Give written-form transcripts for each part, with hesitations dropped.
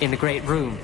in the Great Room.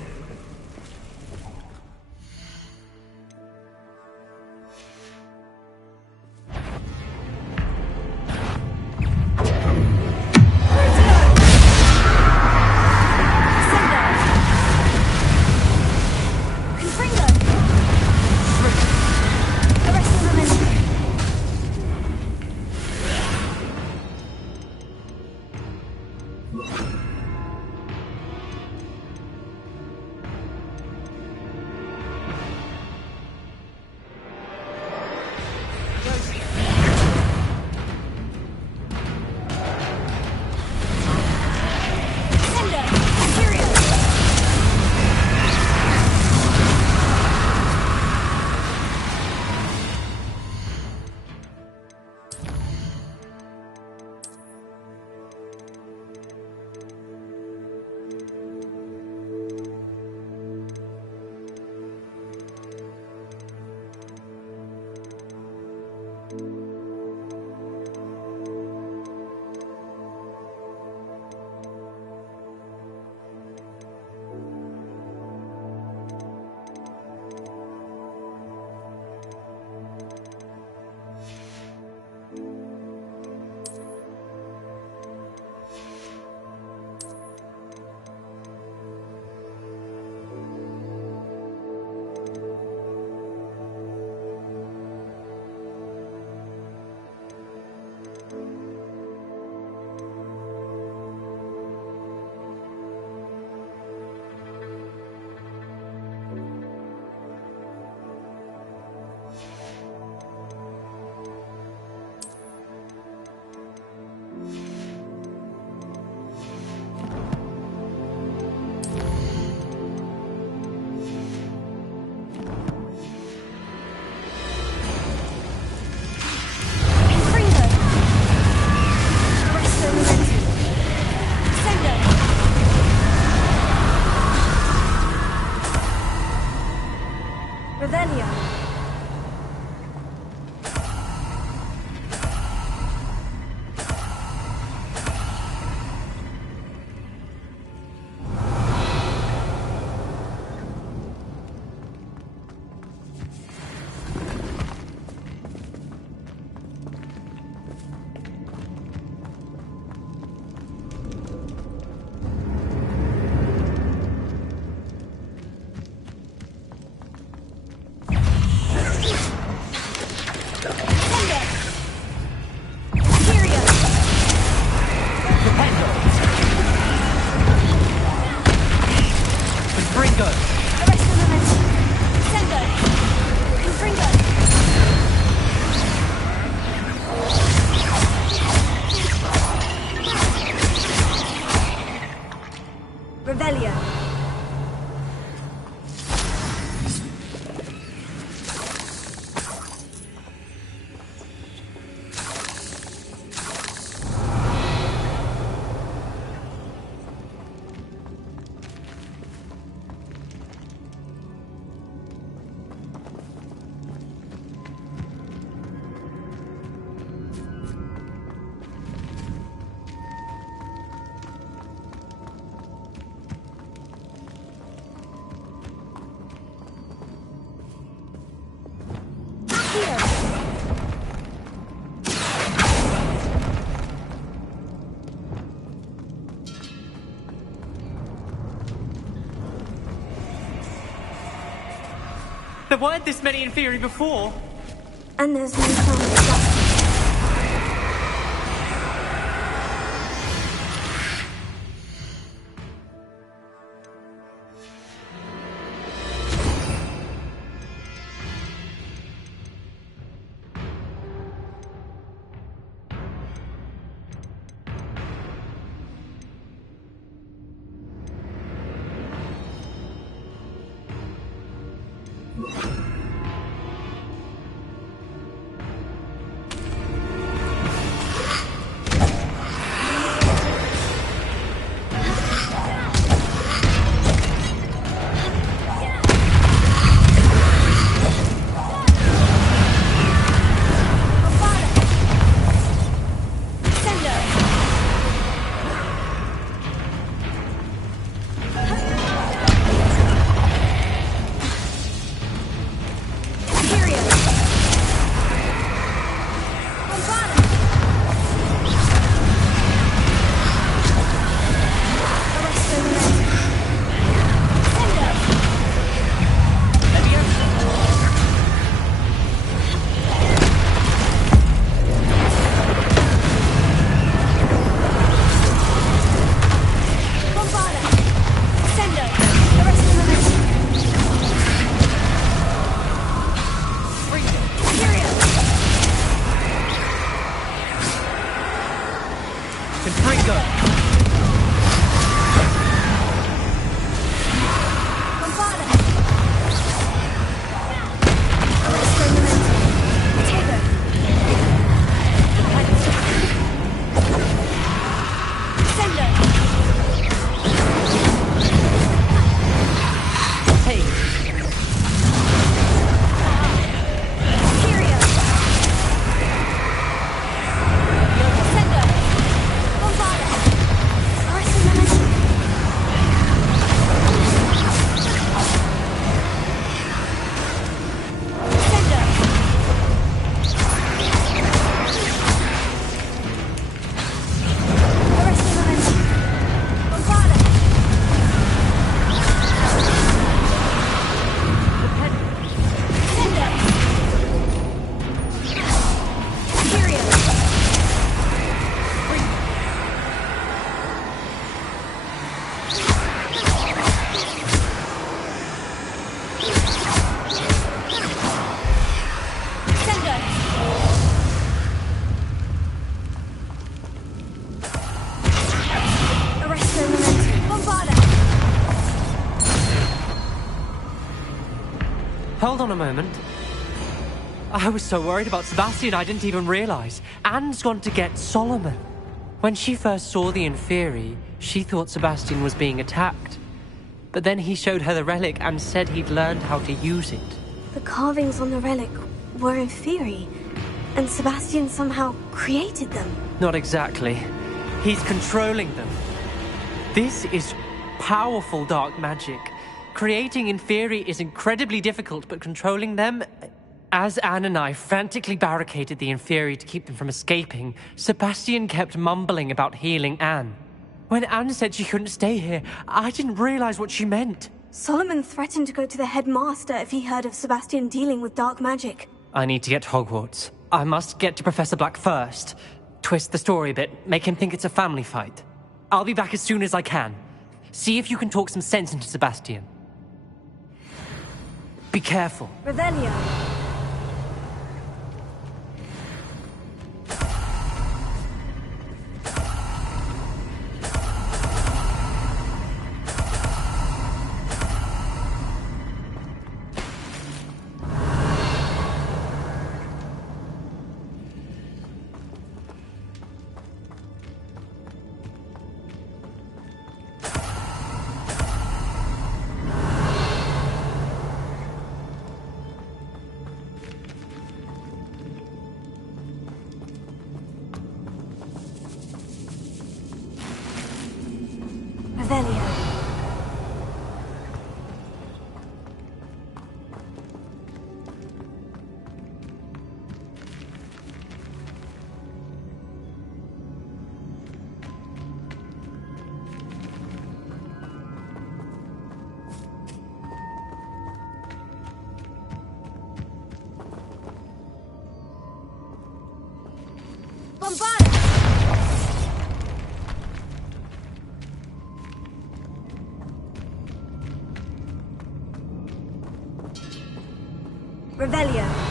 There weren't this many in theory before. And there's no time to stop. Hold on a moment. I was so worried about Sebastian I didn't even realize. Anne's gone to get Solomon. When she first saw the Inferi, she thought Sebastian was being attacked. But then he showed her the relic and said he'd learned how to use it. The carvings on the relic were Inferi, and Sebastian somehow created them. Not exactly. He's controlling them. This is powerful dark magic. Creating Inferi is incredibly difficult, but controlling them... As Anne and I frantically barricaded the Inferi to keep them from escaping, Sebastian kept mumbling about healing Anne. When Anne said she couldn't stay here, I didn't realize what she meant. Solomon threatened to go to the headmaster if he heard of Sebastian dealing with dark magic. I need to get to Hogwarts. I must get to Professor Black first. Twist the story a bit, make him think it's a family fight. I'll be back as soon as I can. See if you can talk some sense into Sebastian. Be careful. Revelio. Revelio.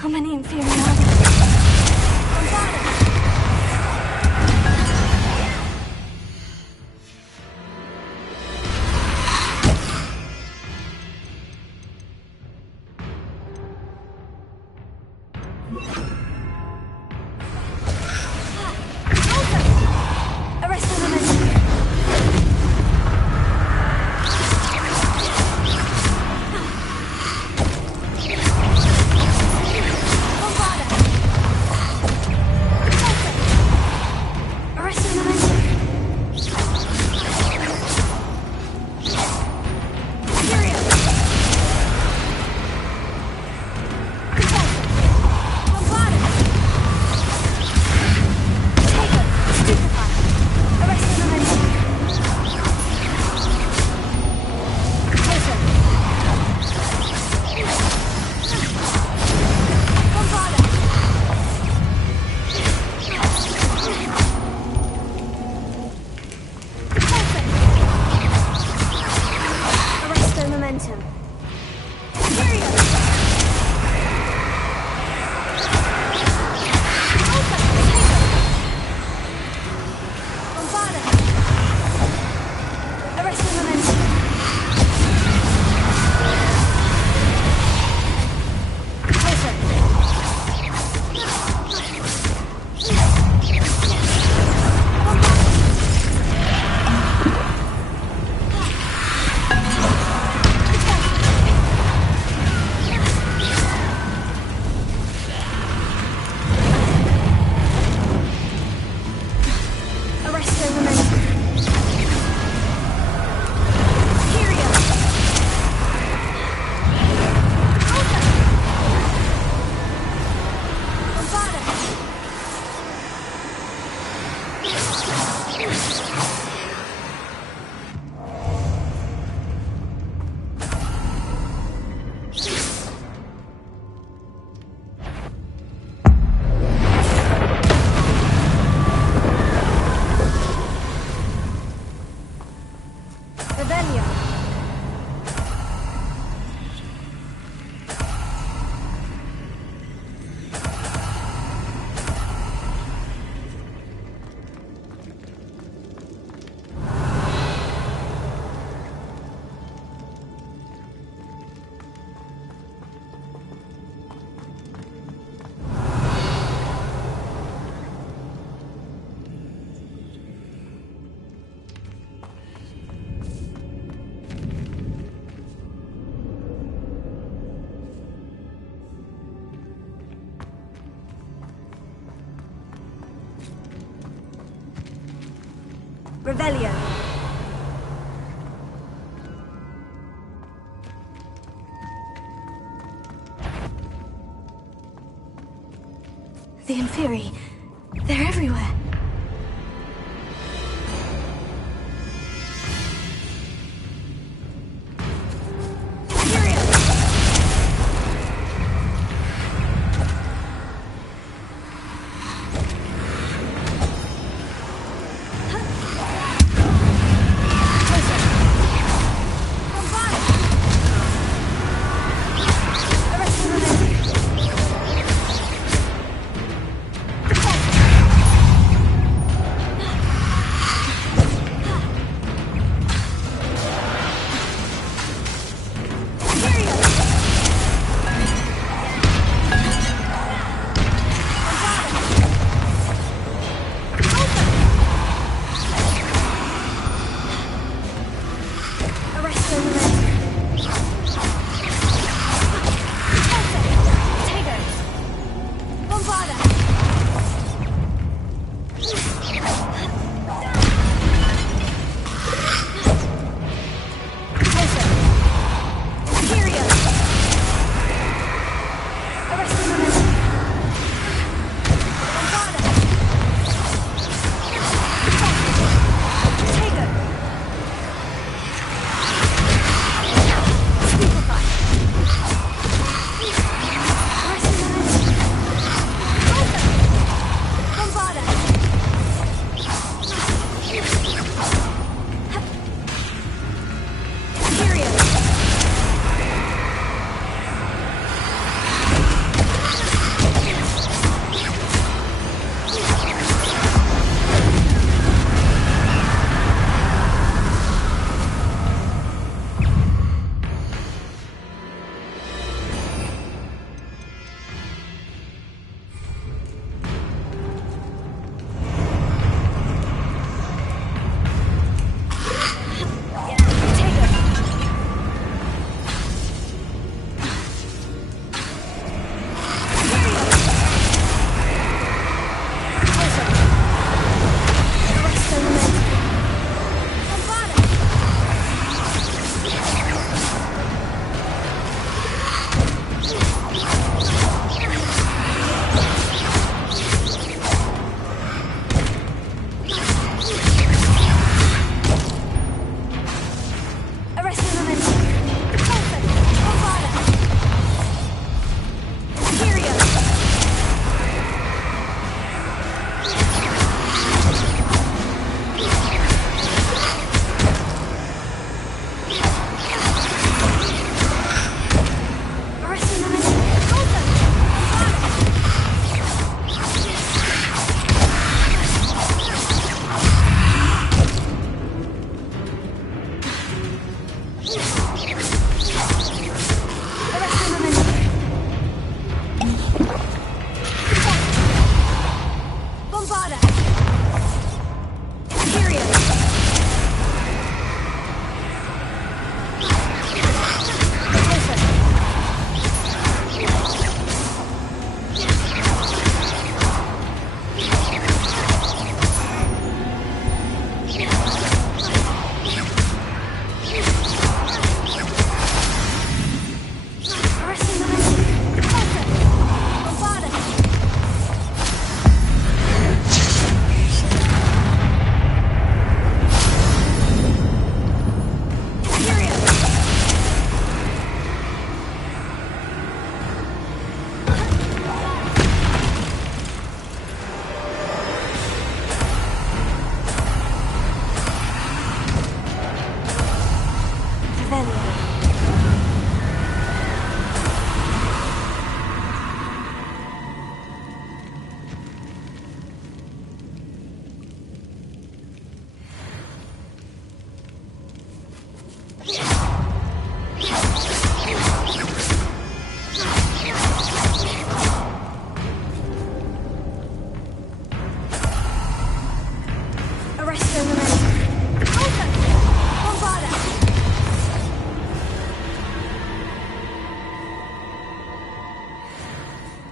How many Inferi are there? Revelio. The Inferi, they're everywhere.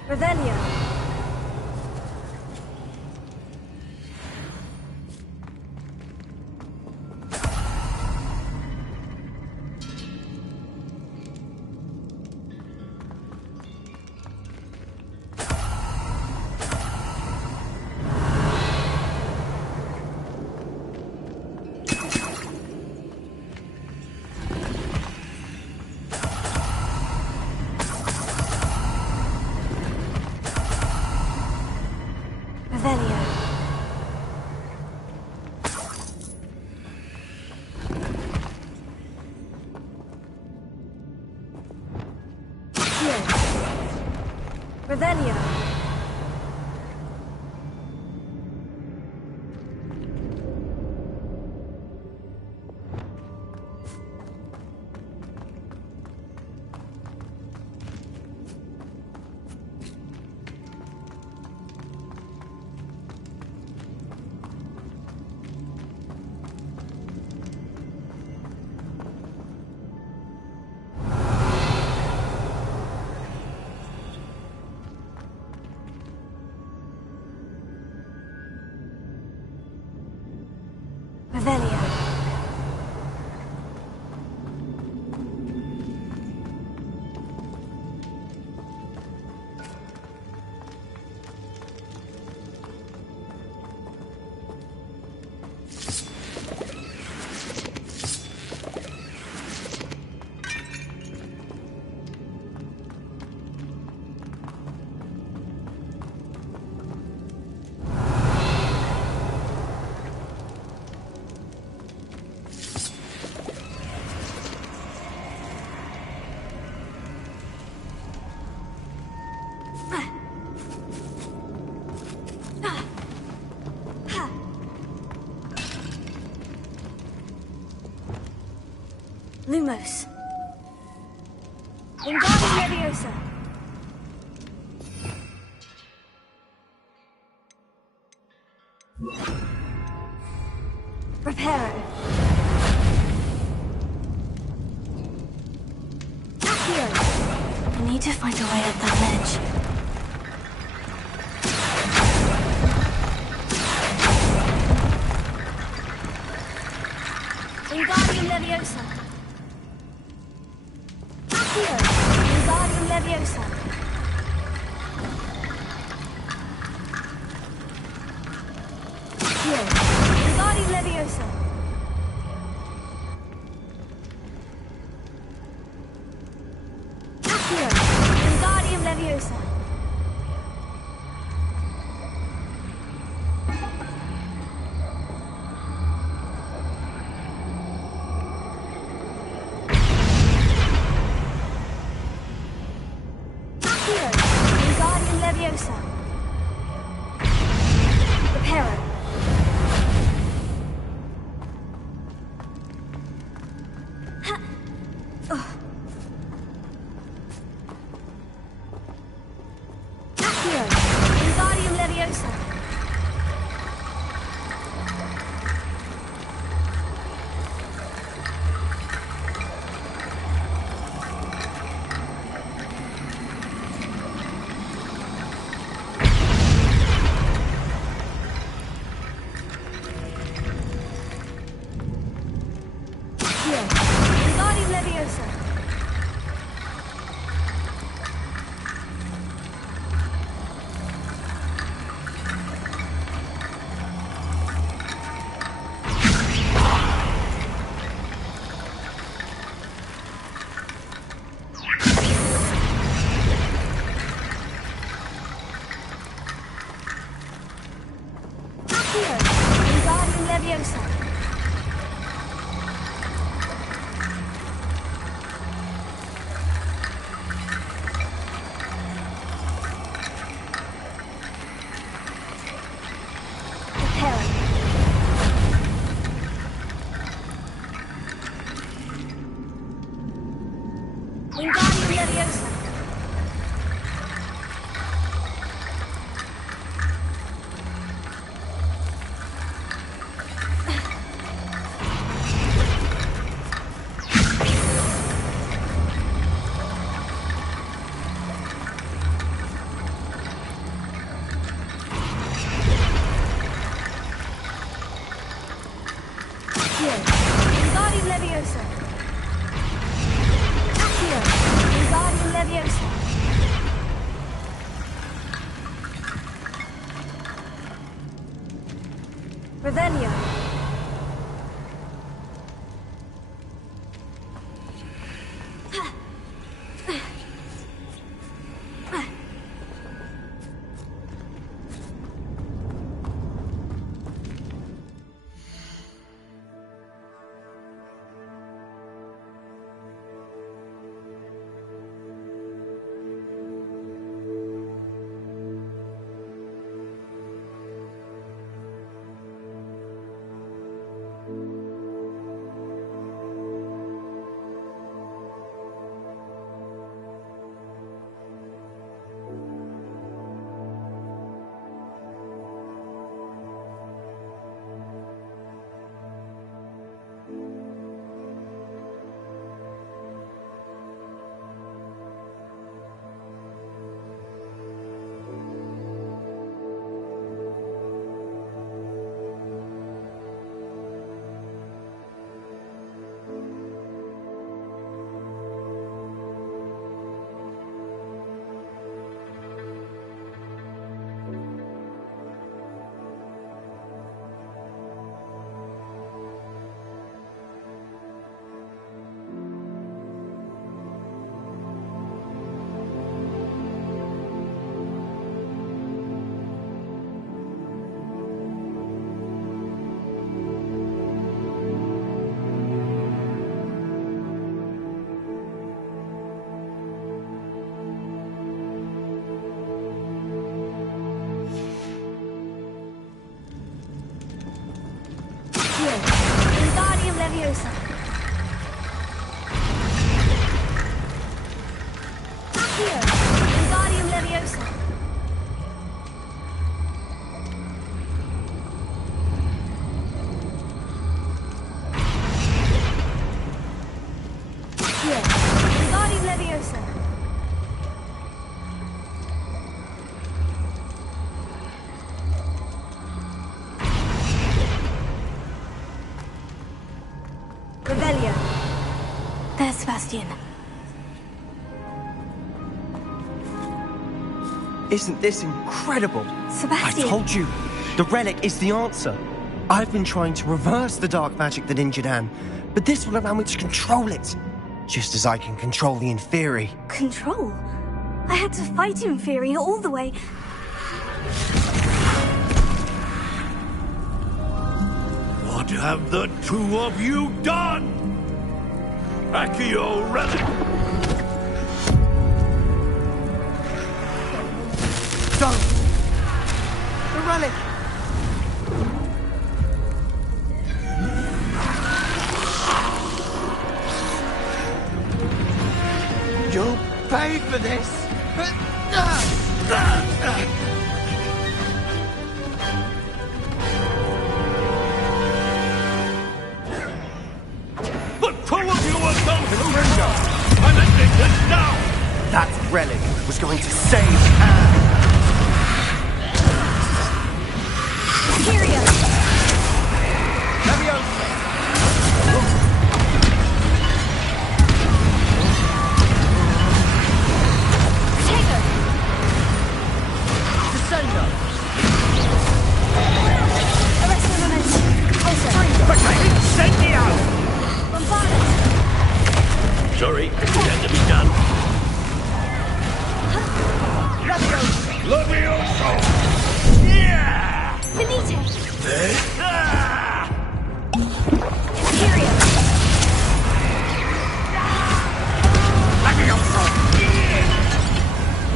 Revelio. Revelio. Revelio. Lumos. Wingardium Leviosa. Preparo. Accio. I need to find a way up that ledge. Wingardium Leviosa. Accio. Wingardium Leviosa. Accio. Wingardium Leviosa. Accio. Wingardium Leviosa. Wingardium Leviosa. Preparo. Accio. Wingardium Leviosa. Wingardium Leviosa. Accio. Wingardium Leviosa. Preparo. Wingardium Leviosa. Accio. Wingardium Leviosa. Accio. Wingardium Leviosa. Revelio. Here. Guarding Leviosa. Revelio. There's Sebastian. Isn't this incredible? Sebastian! I told you, the relic is the answer. I've been trying to reverse the dark magic that injured Anne, but this will allow me to control it. Just as I can control the Inferi. Control? I had to fight Inferi all the way. What have the two of you done? Accio relic! Don't! The relic! You'll pay for this! The two of you are going to surrender! I'm ending this now! That relic was going to save Anne! Tyrion! Leviosa! Taker! Descendo! Arrest the momentum. Also. Incendio! Bombardus! Sorry, it had to be done. Leviosa! Yeah! Finite! Ah! Tyrion! Leviosa!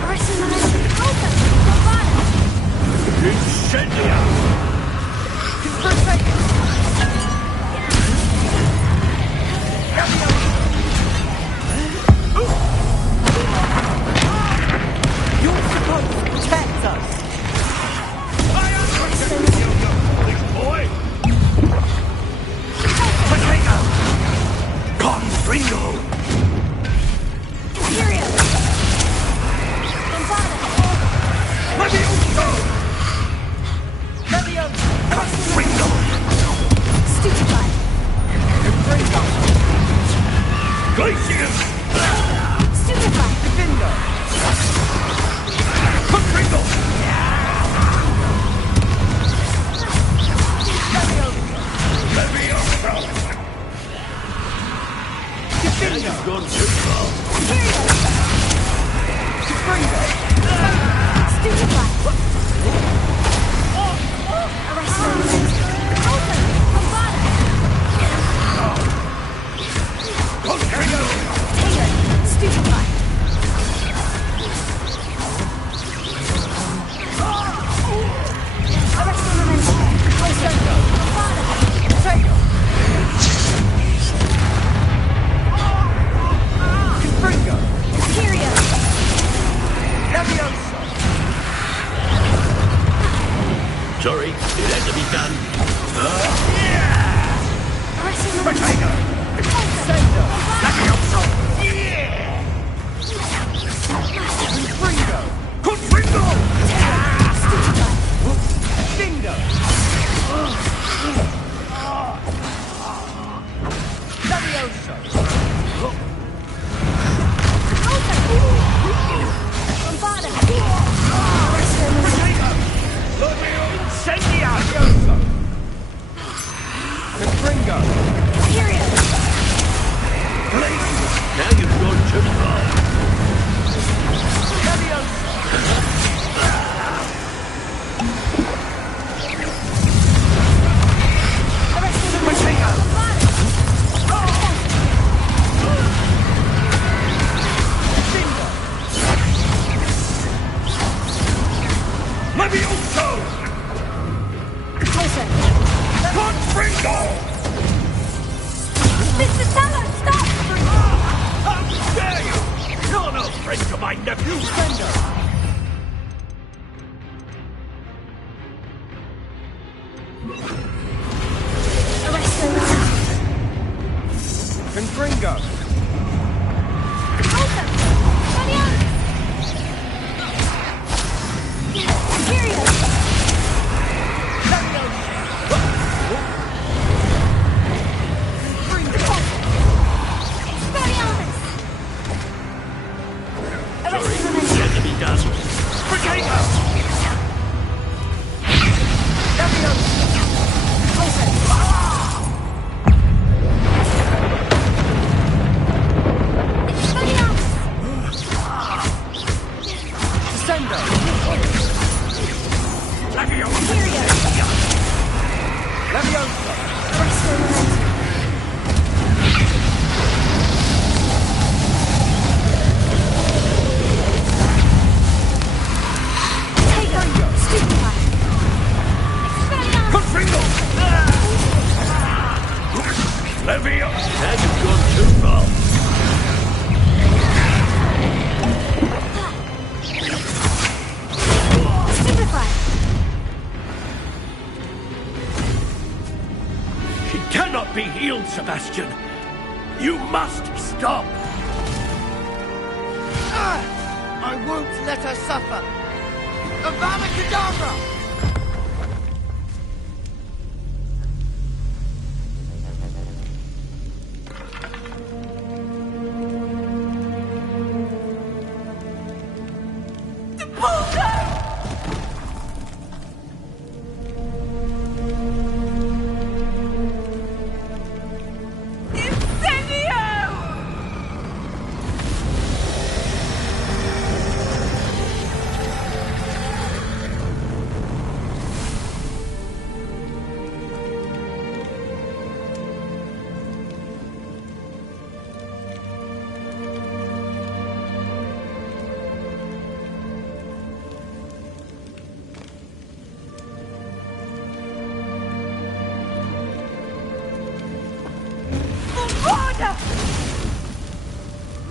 Arrest the momentum. Also. Bombardus! Incendio! You're supposed to protect us! Boy! Confringo! Tyrion! Bombardus! Leviosa! Confringo! Stupefy! Glacius! Stupefy! Confringo! Leviosa! Now you've gone too far. Tyrion! Stupefy! Arrest the momentum. Also. Bombardus! Confringo! Taker! Stupefy! Arrest the momentum. Also. Bombardus! Tyrion! Sorry, it had to be done. Sebastian. You must stop! I won't let her suffer! Avada Kedavra!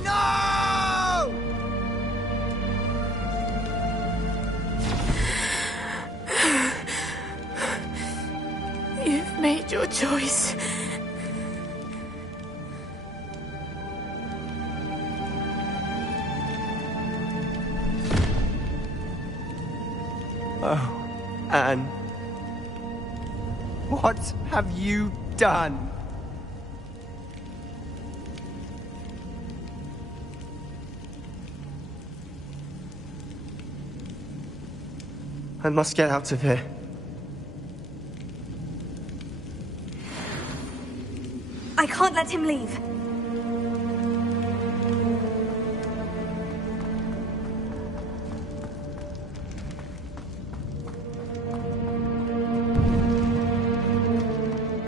No! You've made your choice. Oh, Anne. What have you done? I must get out of here. I can't let him leave.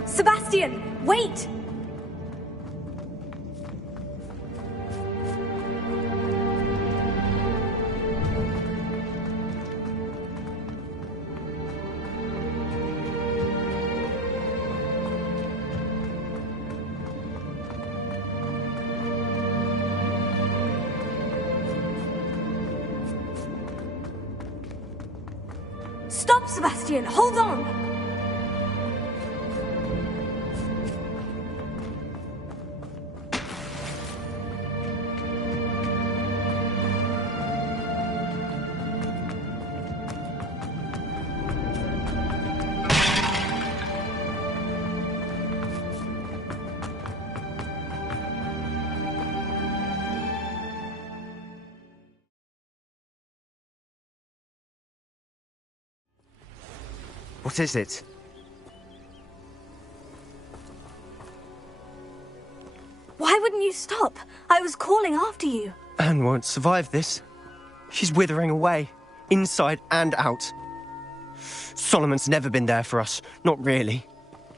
Sebastian, wait! Stop, Sebastian! Hold on! What is it? Why wouldn't you stop? I was calling after you. Anne won't survive this. She's withering away, inside and out. Solomon's never been there for us, not really.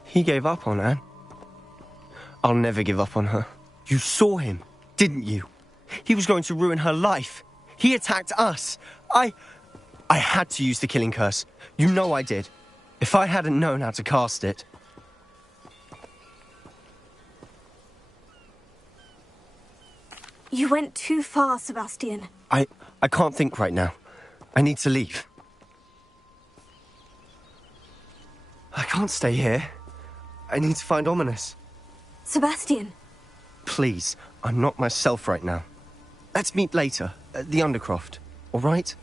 He gave up on Anne. I'll never give up on her. You saw him, didn't you? He was going to ruin her life. He attacked us. I had to use the killing curse. You know I did. If I hadn't known how to cast it... You went too far, Sebastian. I can't think right now. I need to leave. I can't stay here. I need to find Ominous. Sebastian. Please, I'm not myself right now. Let's meet later, at the Undercroft, all right?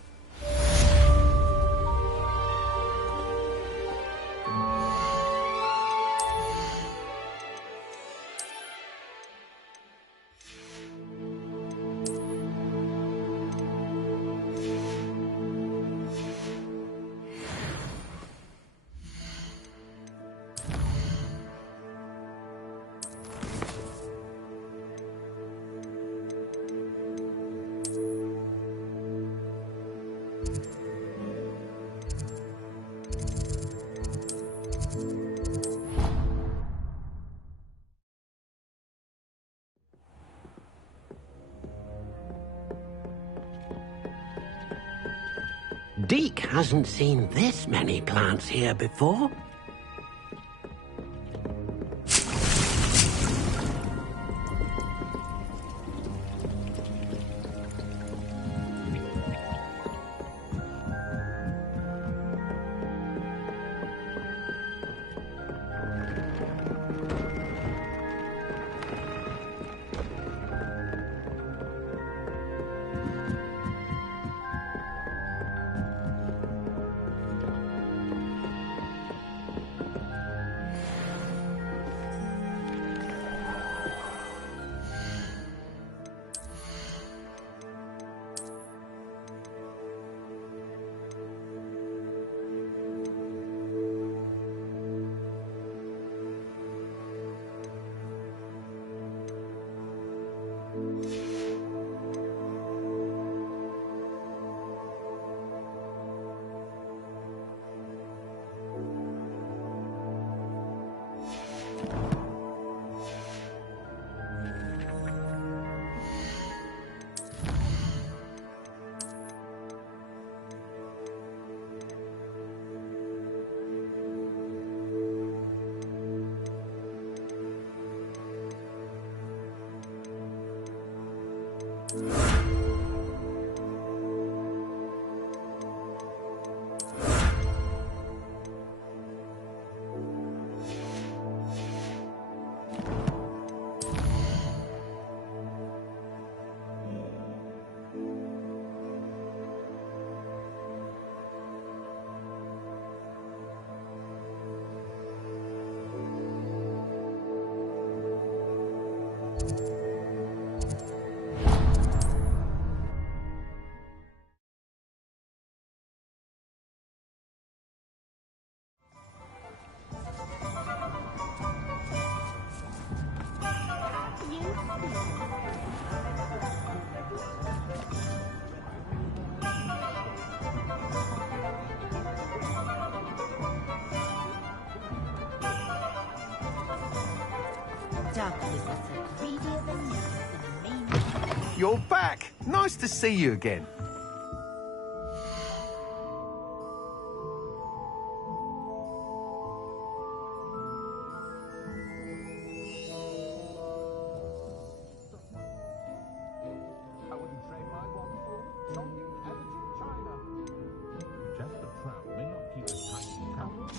Deke hasn't seen this many plants here before. You're back! Nice to see you again. I wouldn't trade my one for something edited China. Just the trout may not keep us tight covered.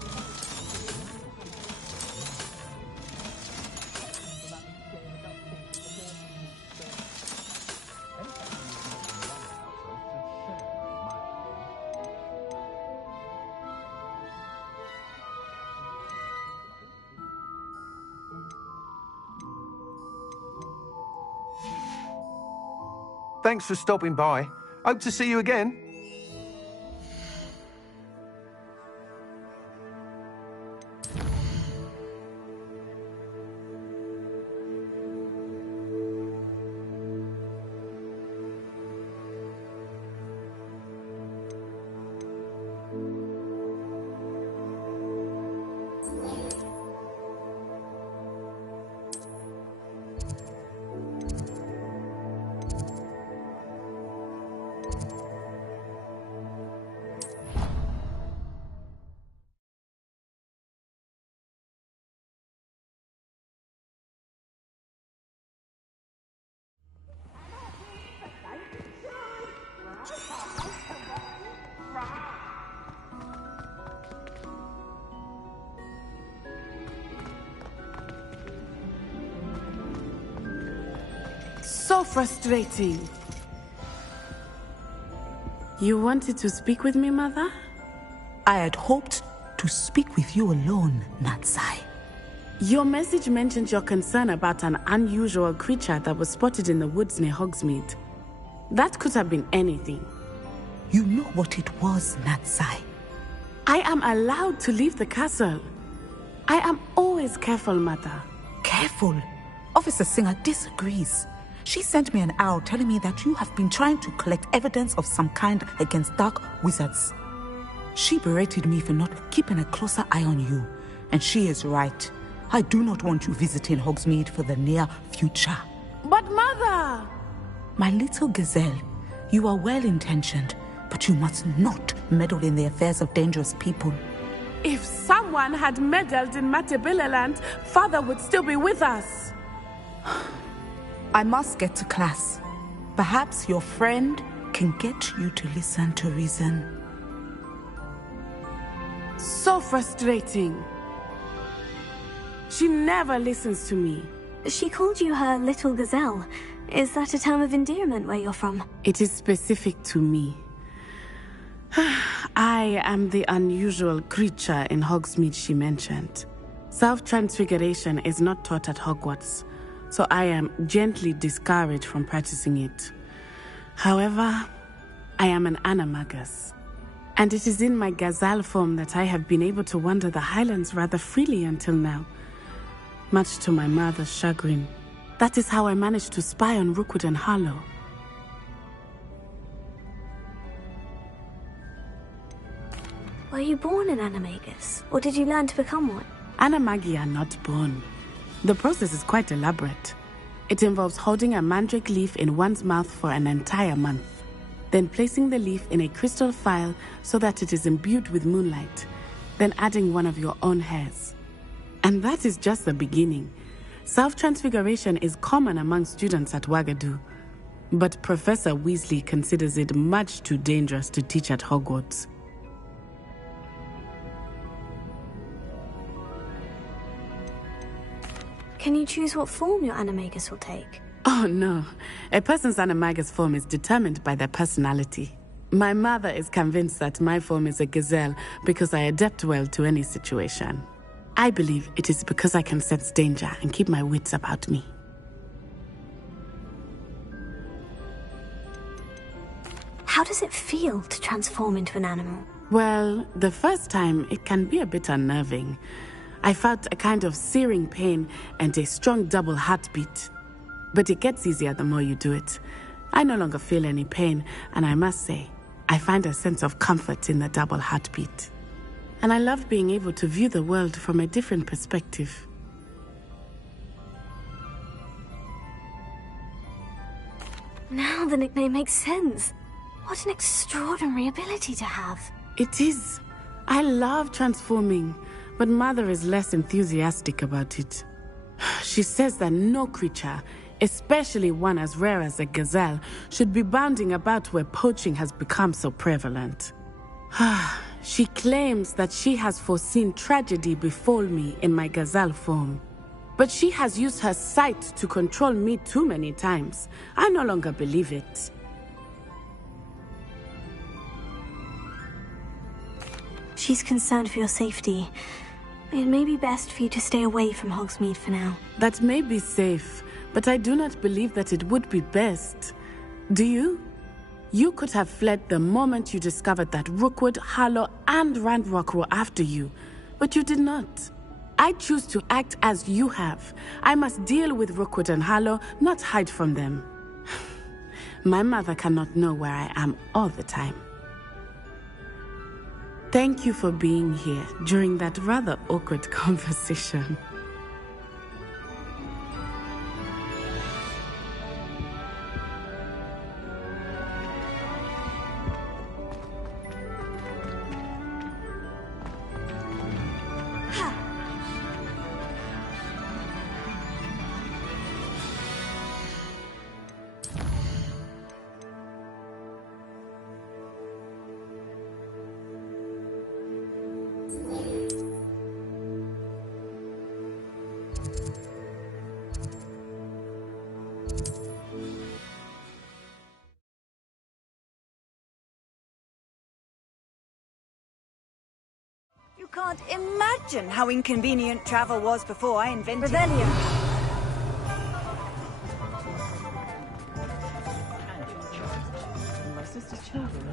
Thanks for stopping by. Hope to see you again. So frustrating. You wanted to speak with me, Mother? I had hoped to speak with you alone, Natsai. Your message mentioned your concern about an unusual creature that was spotted in the woods near Hogsmeade. That could have been anything. You know what it was, Natsai. I am allowed to leave the castle. I am always careful, Mother. Careful. Officer Singer disagrees. She sent me an owl telling me that you have been trying to collect evidence of some kind against dark wizards. She berated me for not keeping a closer eye on you, and she is right. I do not want you visiting Hogsmeade for the near future. But Mother! My little gazelle, you are well-intentioned, but you must not meddle in the affairs of dangerous people. If someone had meddled in Matabeleland, Father would still be with us. I must get to class. Perhaps your friend can get you to listen to reason. So frustrating. She never listens to me. She called you her little gazelle. Is that a term of endearment where you're from? It is specific to me. I am the unusual creature in Hogsmeade she mentioned. Self-transfiguration is not taught at Hogwarts, so I am gently discouraged from practicing it. However, I am an animagus, and it is in my gazelle form that I have been able to wander the highlands rather freely until now, much to my mother's chagrin. That is how I managed to spy on Rookwood and Harlow. Were you born an animagus, or did you learn to become one? Animagi are not born. The process is quite elaborate. It involves holding a mandrake leaf in one's mouth for an entire month, then placing the leaf in a crystal phial so that it is imbued with moonlight, then adding one of your own hairs. And that is just the beginning. Self-transfiguration is common among students at Wagadu. but Professor Weasley considers it much too dangerous to teach at Hogwarts. Can you choose what form your animagus will take? Oh no, a person's animagus form is determined by their personality. My mother is convinced that my form is a gazelle because I adapt well to any situation. I believe it is because I can sense danger and keep my wits about me. How does it feel to transform into an animal? Well, the first time it can be a bit unnerving. I felt a kind of searing pain and a strong double heartbeat. But it gets easier the more you do it. I no longer feel any pain, and I must say, I find a sense of comfort in the double heartbeat. And I love being able to view the world from a different perspective. Now the nickname makes sense. What an extraordinary ability to have. It is. I love transforming, but Mother is less enthusiastic about it. She says that no creature, especially one as rare as a gazelle, should be bounding about where poaching has become so prevalent. She claims that she has foreseen tragedy befall me in my gazelle form. But she has used her sight to control me too many times. I no longer believe it. She's concerned for your safety. It may be best for you to stay away from Hogsmeade for now. That may be safe, but I do not believe that it would be best. Do you? You could have fled the moment you discovered that Rookwood, Harlow, and Ranrock were after you, but you did not. I choose to act as you have. I must deal with Rookwood and Harlow, not hide from them. My mother cannot know where I am all the time. Thank you for being here during that rather awkward conversation. You can't imagine how inconvenient travel was before I invented Revelio. My sister's children.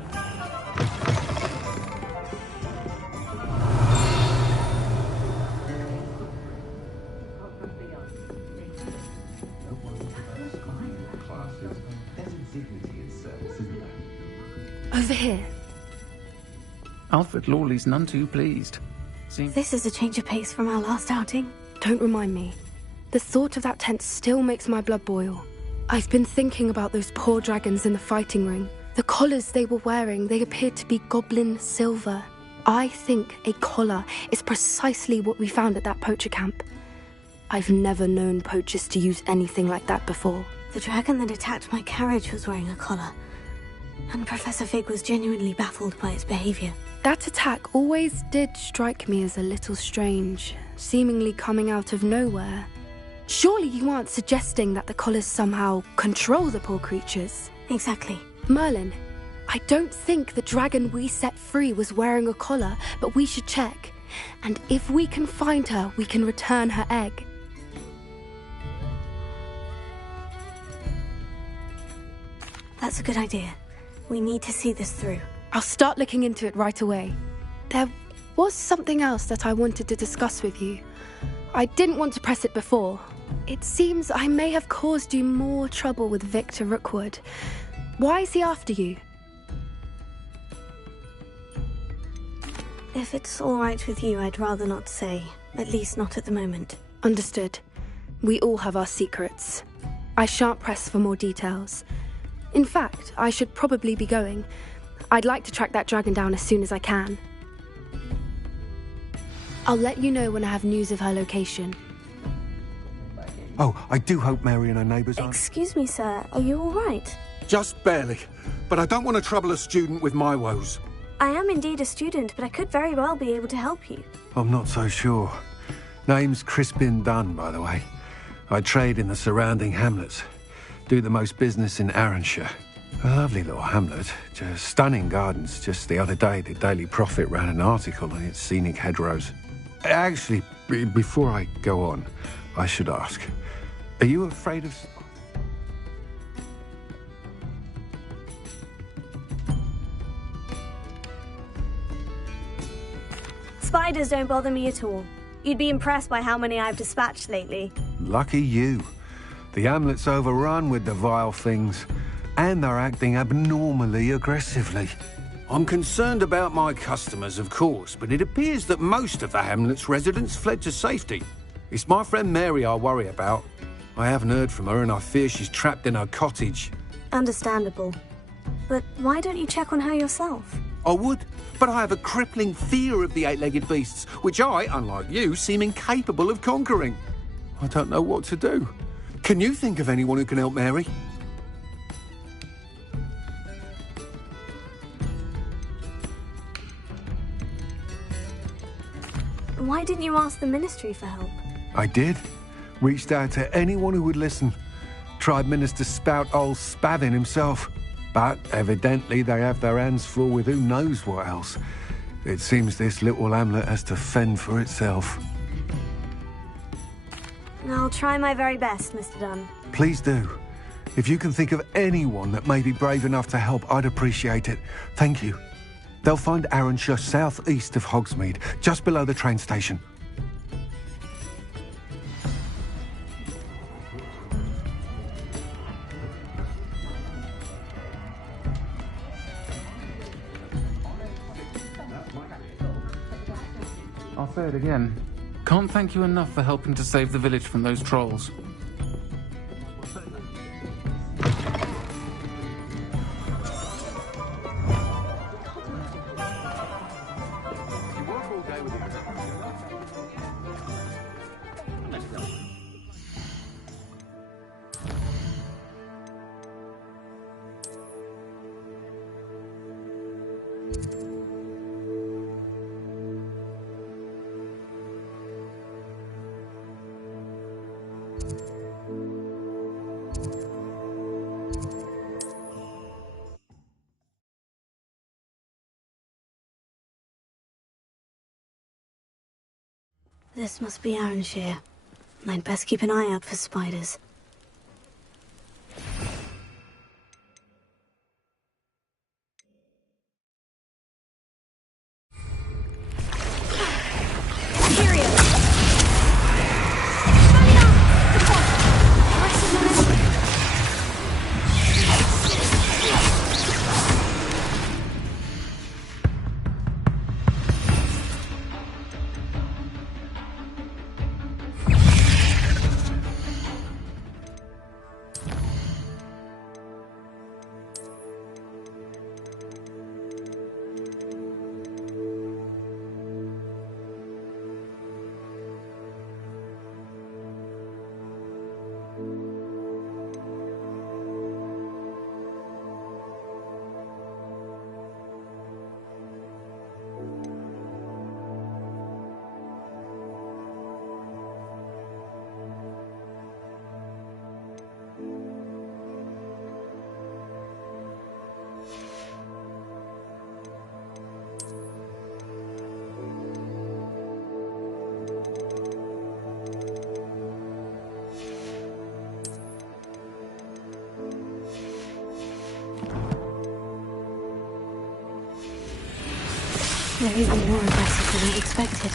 Over here. Alfred Lawley's none too pleased. This is a change of pace from our last outing. Don't remind me. The thought of that tent still makes my blood boil. I've been thinking about those poor dragons in the fighting ring. The collars they were wearing, they appeared to be goblin silver. I think a collar is precisely what we found at that poacher camp. I've never known poachers to use anything like that before. The dragon that attacked my carriage was wearing a collar. And Professor Fig was genuinely baffled by its behavior. That attack always did strike me as a little strange, seemingly coming out of nowhere. Surely you aren't suggesting that the collars somehow control the poor creatures? Exactly. Merlin, I don't think the dragon we set free was wearing a collar, but we should check. And if we can find her, we can return her egg. That's a good idea. We need to see this through. I'll start looking into it right away. There was something else that I wanted to discuss with you. I didn't want to press it before. It seems I may have caused you more trouble with Victor Rookwood. Why is he after you? If it's all right with you, I'd rather not say. At least not at the moment. Understood. We all have our secrets. I shan't press for more details. In fact, I should probably be going. I'd like to track that dragon down as soon as I can. I'll let you know when I have news of her location. Oh, I do hope Mary and her neighbours aren't... Excuse me, sir. Are you all right? Just barely. But I don't want to trouble a student with my woes. I am indeed a student, but I could very well be able to help you. I'm not so sure. Name's Crispin Dunn, by the way. I trade in the surrounding hamlets. Do the most business in Arranshire. A lovely little hamlet. Just stunning gardens. Just the other day, the Daily Prophet ran an article on its scenic hedgerows. Actually, before I go on, I should ask, are you afraid of... Spiders don't bother me at all. You'd be impressed by how many I've dispatched lately. Lucky you. The hamlet's overrun with the vile things, and they're acting abnormally aggressively. I'm concerned about my customers, of course, but it appears that most of the hamlet's residents fled to safety. It's my friend Mary I worry about. I haven't heard from her, and I fear she's trapped in her cottage. Understandable. But why don't you check on her yourself? I would, but I have a crippling fear of the eight-legged beasts, which I, unlike you, seem incapable of conquering. I don't know what to do. Can you think of anyone who can help Mary? Why didn't you ask the Ministry for help? I did. Reached out to anyone who would listen. Tried Minister Spout old Spavin himself. But evidently they have their hands full with who knows what else. It seems this little hamlet has to fend for itself. I'll try my very best, Mr. Dunn. Please do. If you can think of anyone that may be brave enough to help, I'd appreciate it. Thank you. They'll find Arranshire southeast of Hogsmeade, just below the train station. I'll say it again. Can't thank you enough for helping to save the village from those trolls. This must be Arranshire. I'd best keep an eye out for spiders. They're even more aggressive than I expected.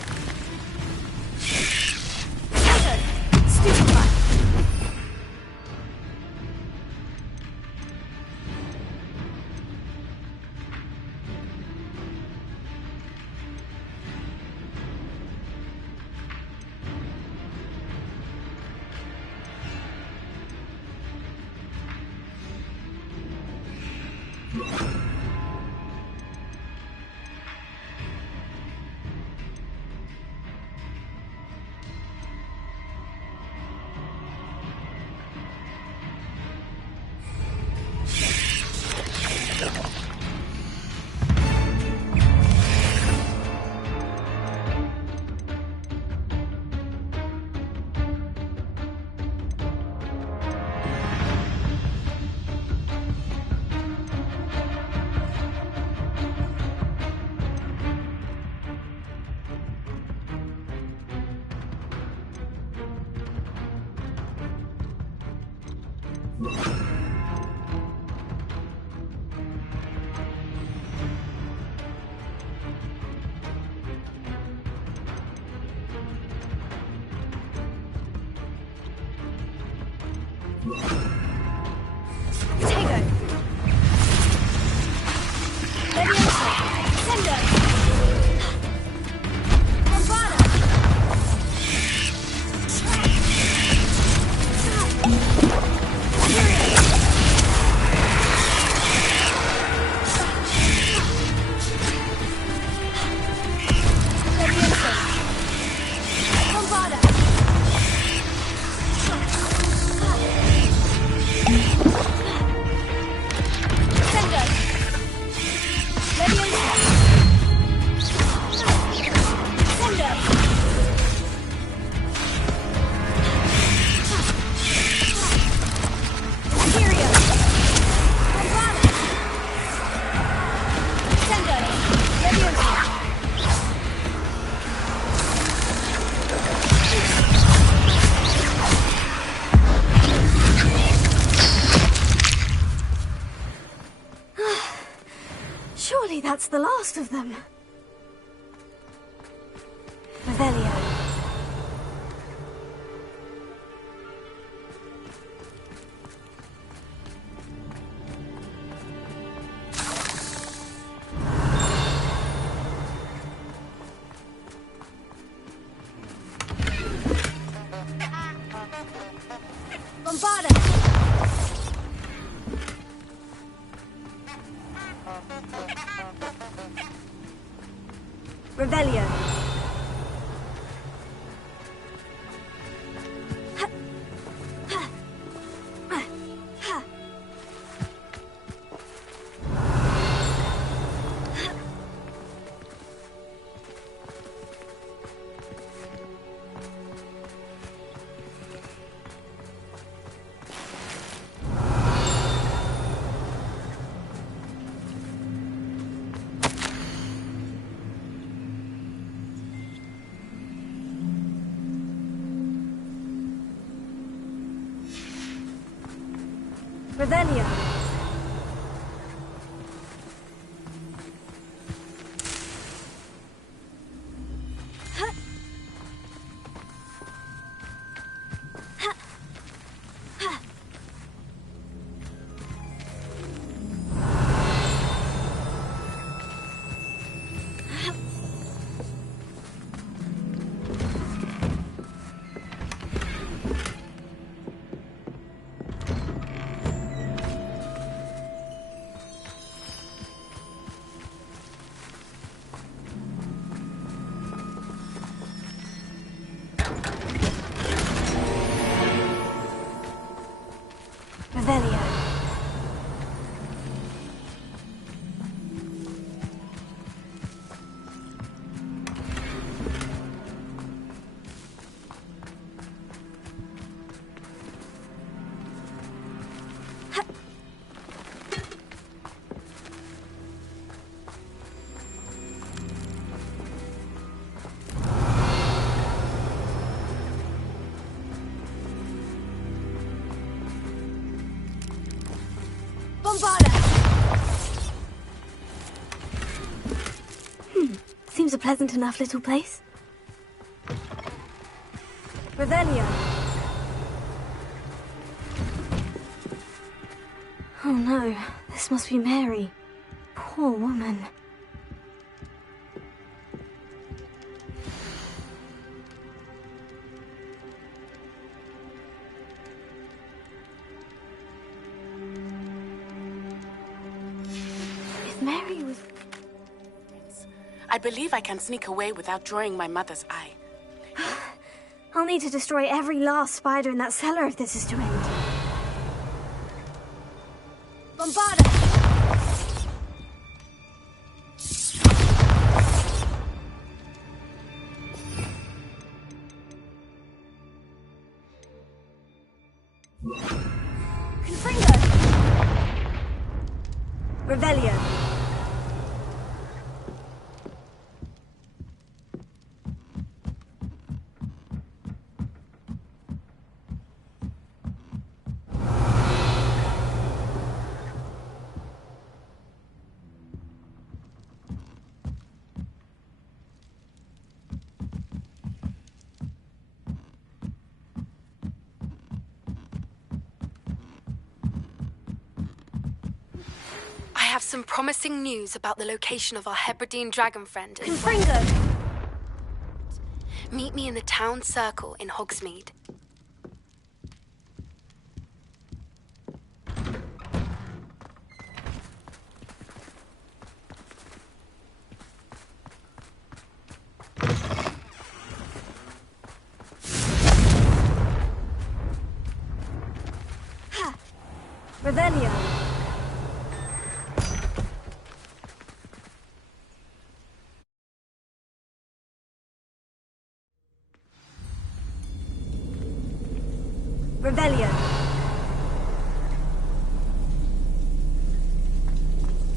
Surely that's the last of them. Revelio. Bombarda! Revelio. Revelio. Revelio. Bombarda! Seems a pleasant enough little place. Revelio. Oh no, this must be Mary. Poor woman. If Mary was... I believe I can sneak away without drawing my mother's eye. I'll need to destroy every last spider in that cellar if this is to end. Bombarda! Confringo! Revelio. I have some promising news about the location of our Hebridean dragon friend. Confringo! Meet me in the town circle in Hogsmeade. Ha! Revelio. Revelio.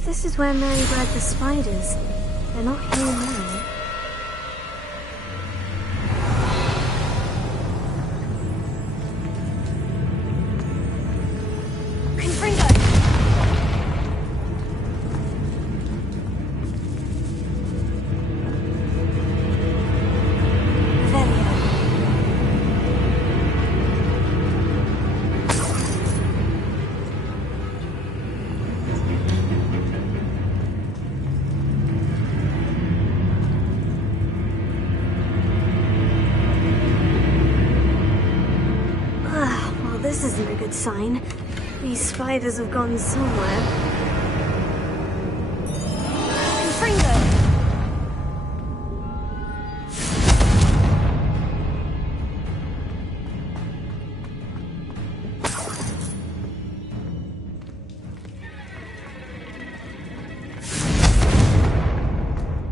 This is where Mary bred the spiders. They're not here now. Confringo! sign. These spiders have gone somewhere. Confringo!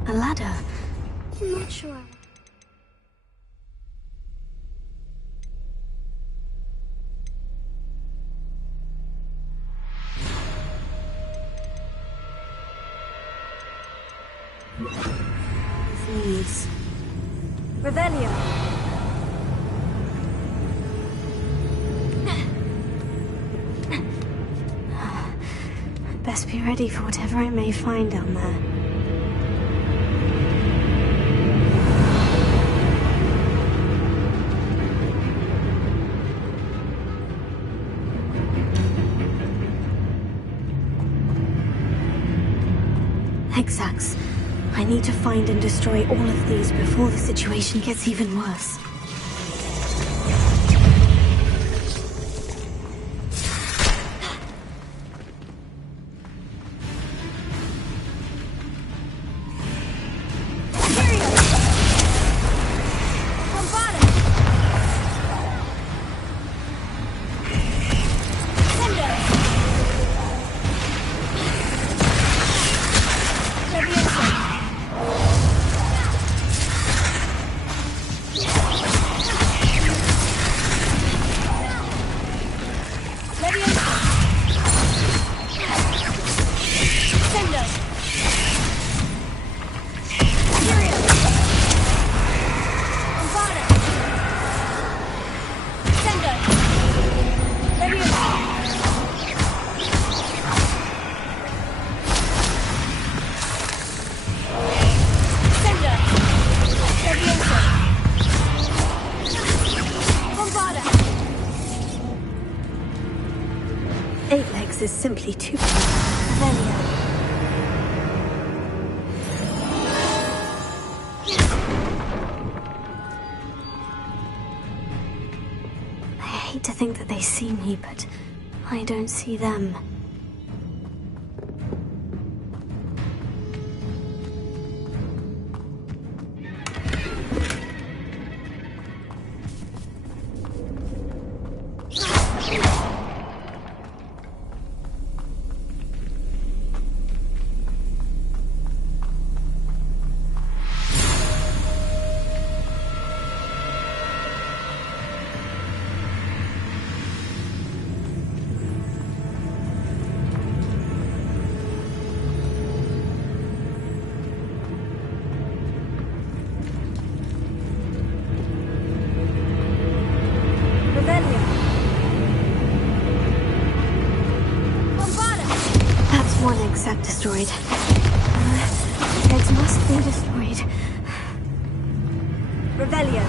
A ladder. I'm not sure. Thieves. Revelio. I'd best be ready for whatever I may find down there. Exacts. I need to find and destroy all of these before the situation gets even worse. Is simply too Velia. I hate to think that they see me, but I don't see them. Destroyed. Eggs must be destroyed. Revelio.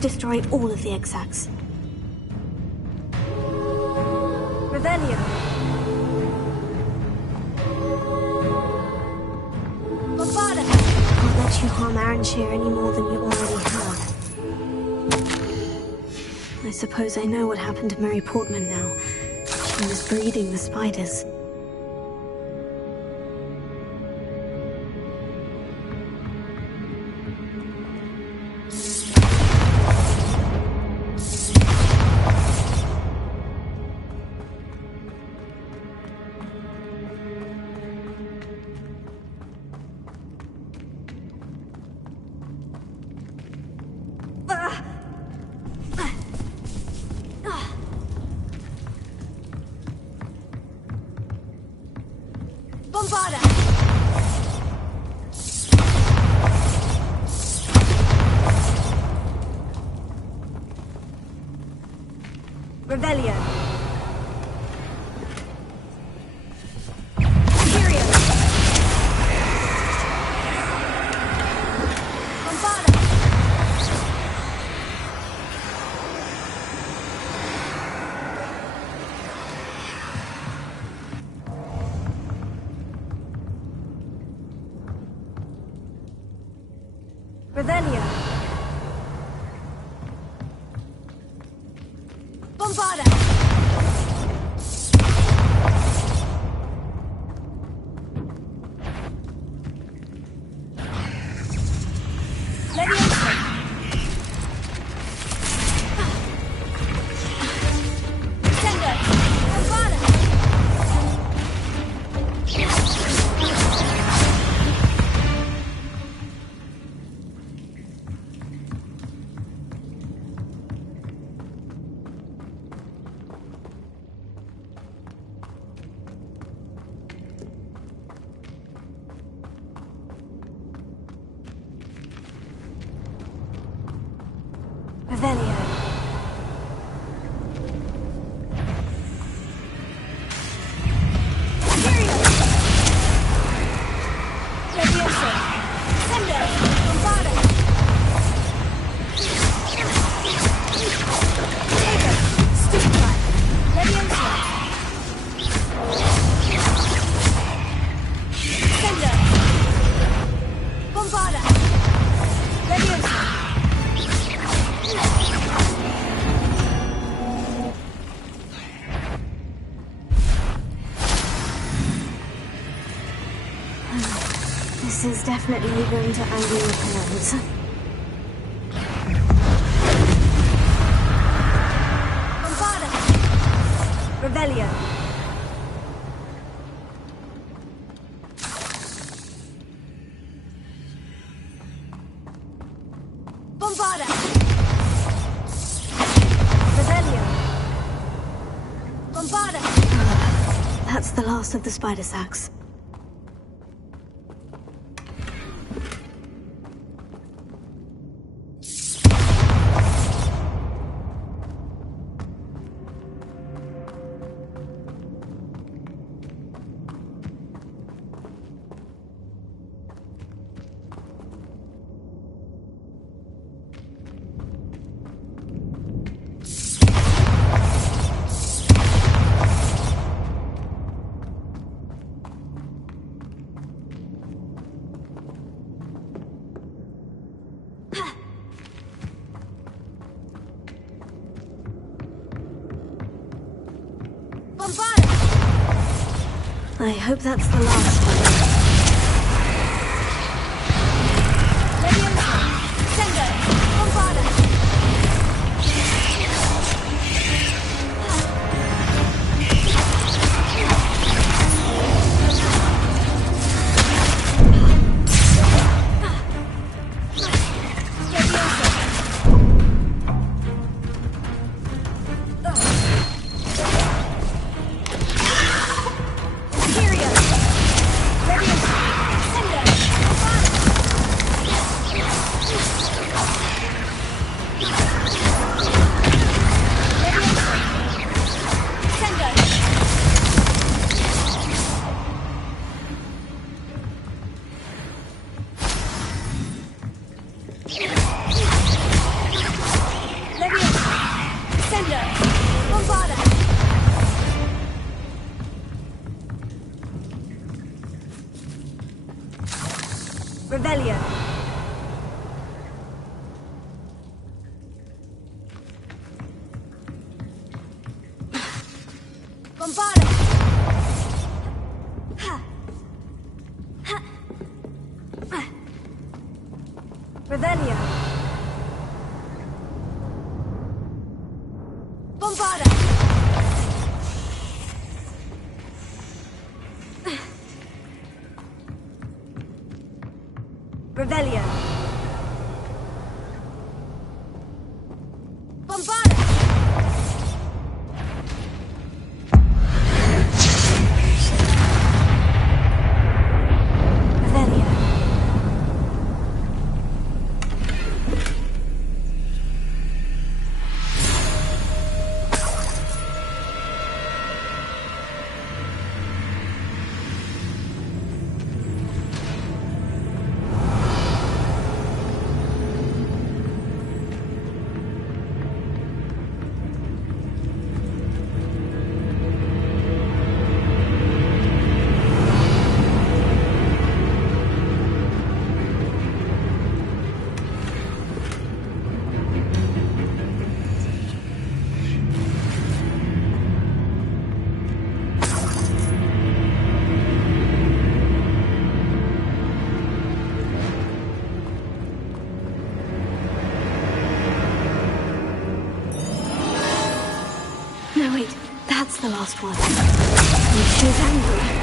Destroy all of the exacts. Revelio. Bavada. I'll let you harm Aranshir any more than you already have. I suppose I know what happened to Mary Portman now. She was breeding the spiders. Bombarda! Revelio. Furio. Bombarda. Revelio. Bombarda! Leviosa! Tender! Bombarda! Revelio. Furio. Leviosa. Tender! Bombarda! Saber! Stupefy! Leviosa! Tender! Bombarda! Leviosa! This is definitely going to anger your parents. Bombarda! Revelio. Bombarda! Revelio. Bombarda! That's the last of the spider sacks. Bombarda! I hope that's the last one. Leviosa! Tender! Bombarda! Revelio. Bombarda. Revelio. Bombarda. Revelio. Bombarda. last one. And she's angry.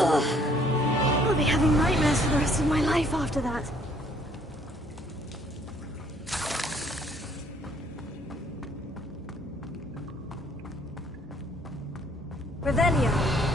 I'll be having nightmares for the rest of my life after that. Revelio.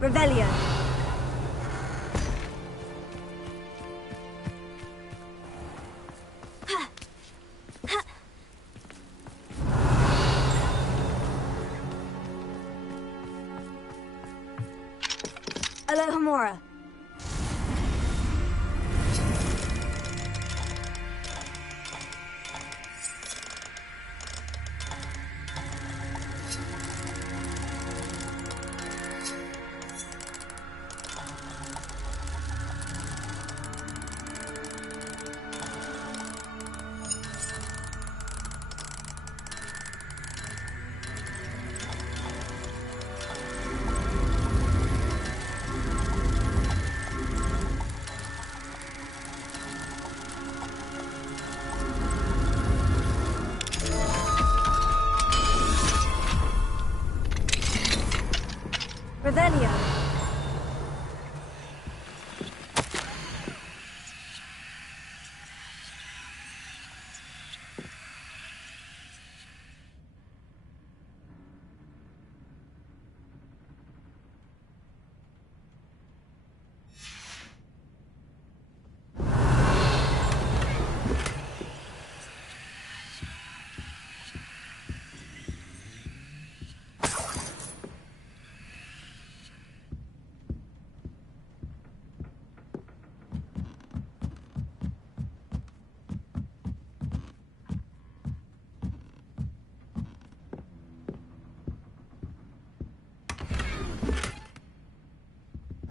Revelio. Alohomora. Revelio.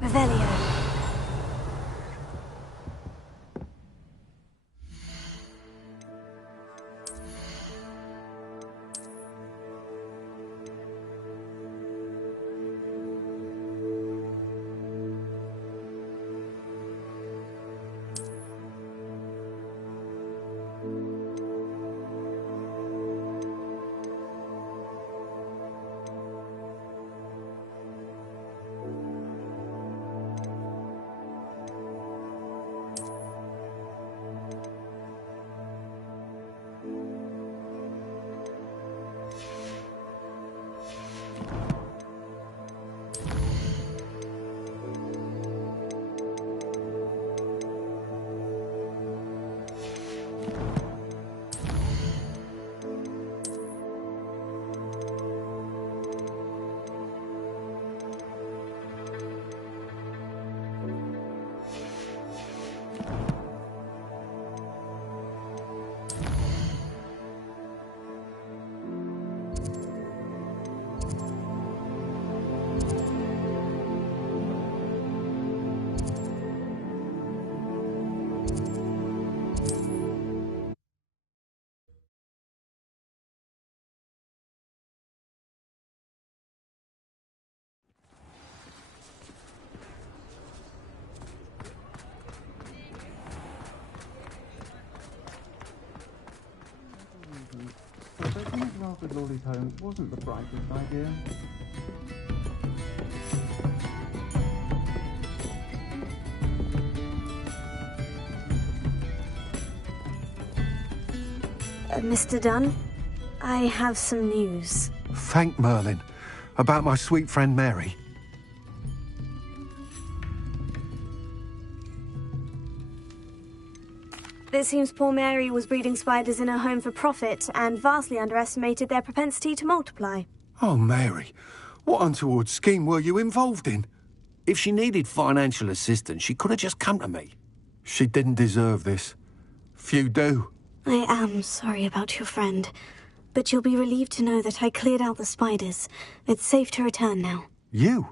Revelio. So taking it Ralph with Lolly's home wasn't the brightest idea. Mr. Dunn, I have some news. Thank Merlin. About my sweet friend Mary. It seems poor Mary was breeding spiders in her home for profit and vastly underestimated their propensity to multiply. Oh, Mary, what untoward scheme were you involved in? If she needed financial assistance, she could have just come to me. She didn't deserve this. Few do. I am sorry about your friend, but you'll be relieved to know that I cleared out the spiders. It's safe to return now. You?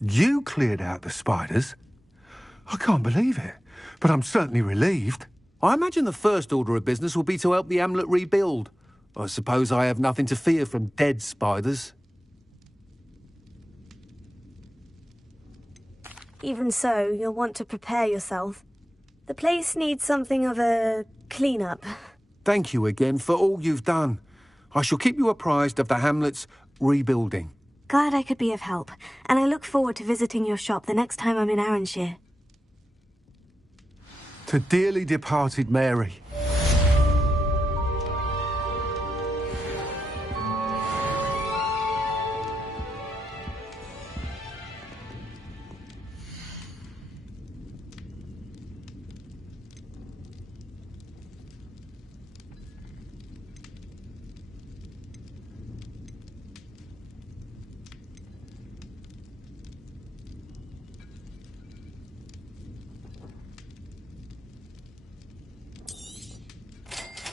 You cleared out the spiders? I can't believe it, but I'm certainly relieved. I imagine the first order of business will be to help the amulet rebuild. I suppose I have nothing to fear from dead spiders. Even so, you'll want to prepare yourself. The place needs something of a clean-up. Thank you again for all you've done. I shall keep you apprised of the hamlet's rebuilding. Glad I could be of help, and I look forward to visiting your shop the next time I'm in Arranshire. To dearly departed Mary.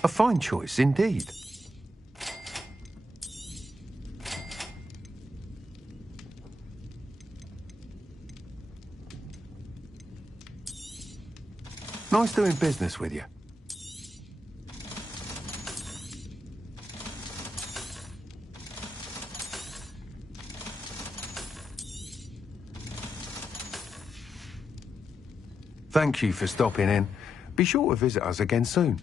A fine choice indeed. Nice doing business with you. Thank you for stopping in. Be sure to visit us again soon.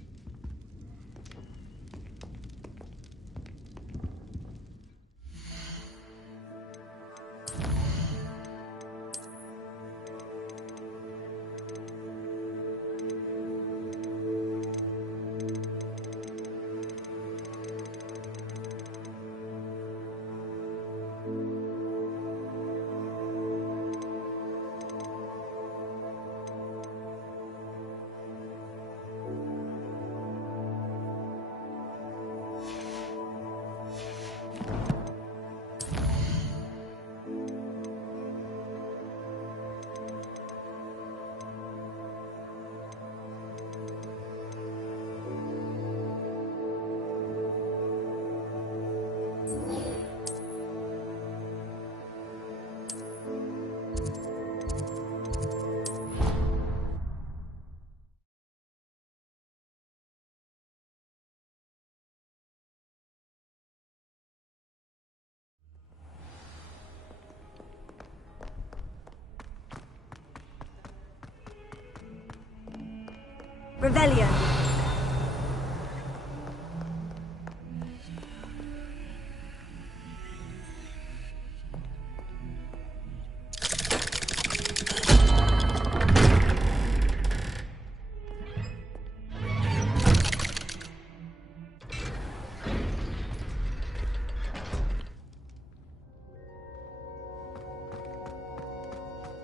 Revelio.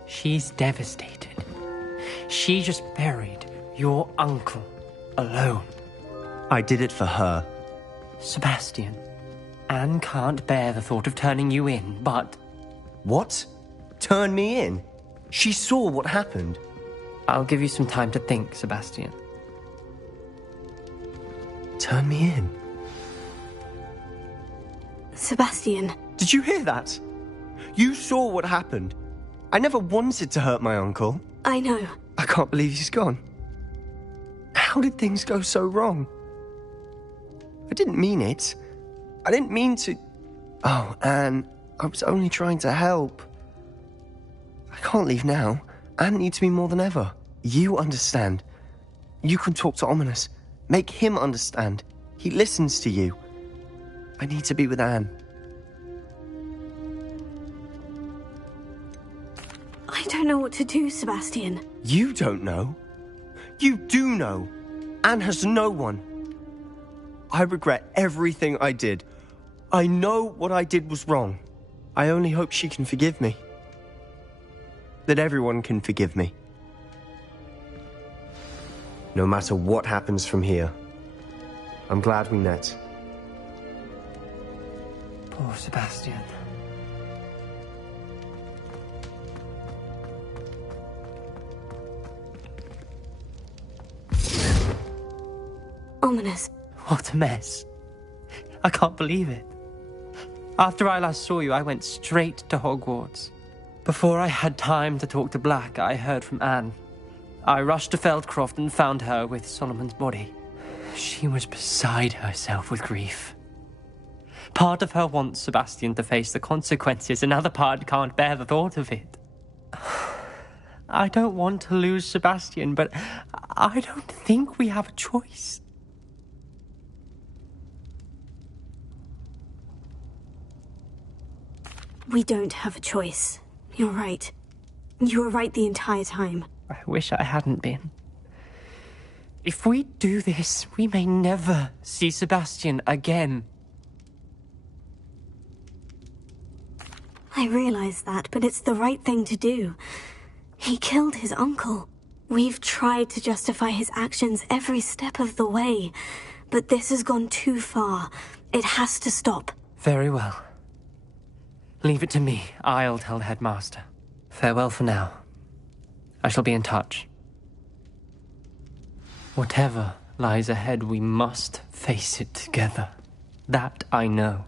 She's devastated. She just buried your uncle alone. I did it for her. Sebastian, Anne can't bear the thought of turning you in, but... What? Turn me in? She saw what happened. I'll give you some time to think, Sebastian. Turn me in? Sebastian. Did you hear that? You saw what happened. I never wanted to hurt my uncle. I know. I can't believe he's gone. How did things go so wrong? I didn't mean it. I didn't mean to... Oh, Anne, I was only trying to help. I can't leave now. Anne needs me more than ever. You understand. You can talk to Ominous. Make him understand. He listens to you. I need to be with Anne. I don't know what to do, Sebastian. You don't know. You do know. Anne has no one. I regret everything I did. I know what I did was wrong. I only hope she can forgive me. That everyone can forgive me. No matter what happens from here. I'm glad we met. Poor Sebastian. Ominous. What a mess. I can't believe it. After I last saw you, I went straight to Hogwarts. Before I had time to talk to Black, I heard from Anne. I rushed to Feldcroft and found her with Solomon's body. She was beside herself with grief. Part of her wants Sebastian to face the consequences, another part can't bear the thought of it. I don't want to lose Sebastian, but I don't think we have a choice. We don't have a choice. You're right. You were right the entire time. I wish I hadn't been. If we do this, we may never see Sebastian again. I realize that, but it's the right thing to do. He killed his uncle. We've tried to justify his actions every step of the way, but this has gone too far. It has to stop. Very well. Leave it to me. I'll tell the headmaster. Farewell for now. I shall be in touch. Whatever lies ahead, we must face it together. That I know.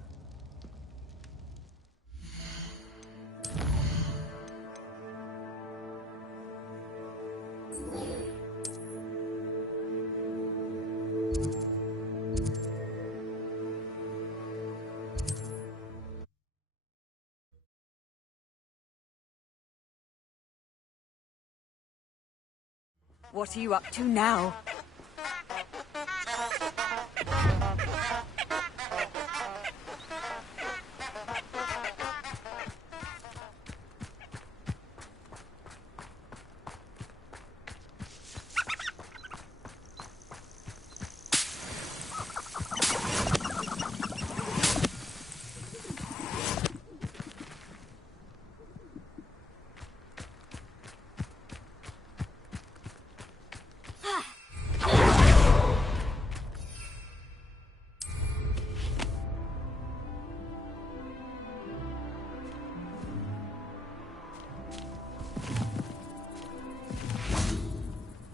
What are you up to now?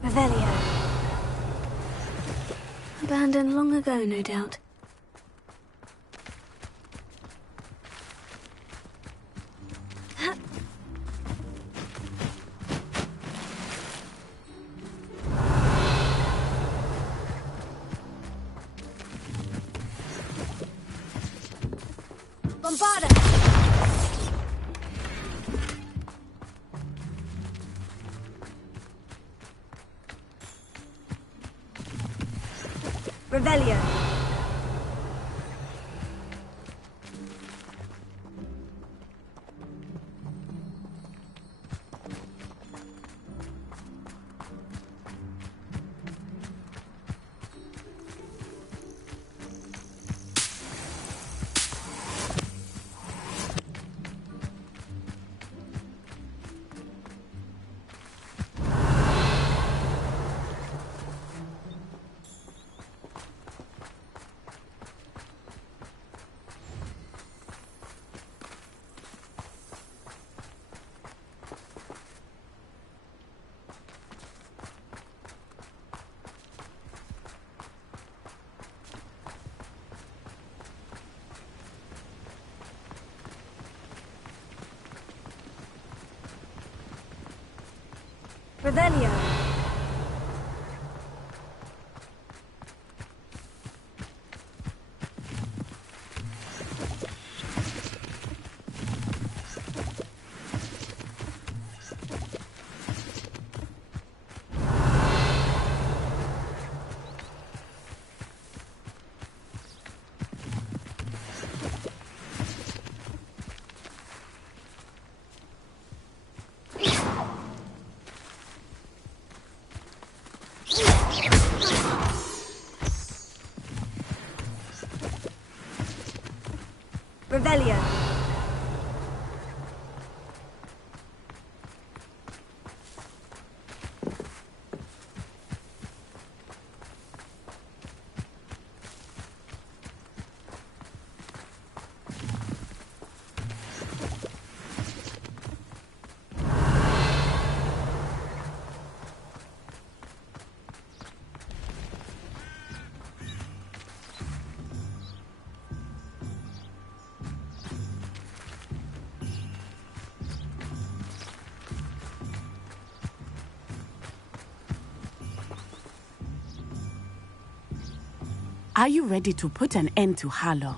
Revelio. Abandoned long ago, no doubt. Bombarda! Revelio. Revelio. Revelio. Are you ready to put an end to Harlow?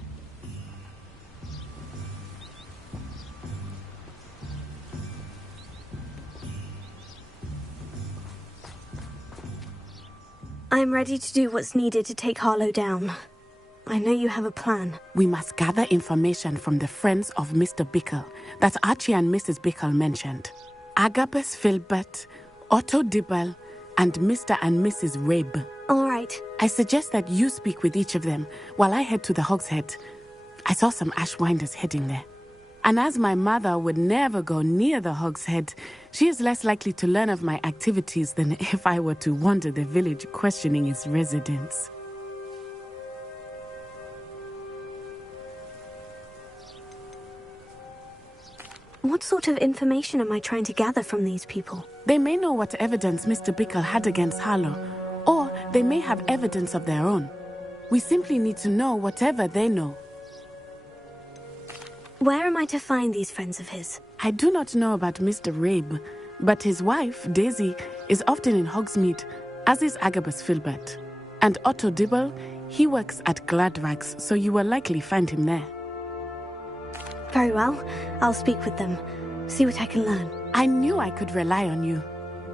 I'm ready to do what's needed to take Harlow down. I know you have a plan. We must gather information from the friends of Mr. Bickle that Archie and Mrs. Bickle mentioned. Agabus Filbert, Otto Dibble, and Mr. and Mrs. Rabe. All right. I suggest that you speak with each of them while I head to the Hog's Head. I saw some Ashwinders heading there. And as my mother would never go near the Hog's Head, she is less likely to learn of my activities than if I were to wander the village questioning its residents. What sort of information am I trying to gather from these people? They may know what evidence Mr. Bickle had against Harlow, or they may have evidence of their own. We simply need to know whatever they know. Where am I to find these friends of his? I do not know about Mr. Rabe, but his wife, Daisy, is often in Hogsmeade, as is Agabus Filbert. And Otto Dibble, he works at Gladrags, so you will likely find him there. Very well. I'll speak with them. See what I can learn. I knew I could rely on you.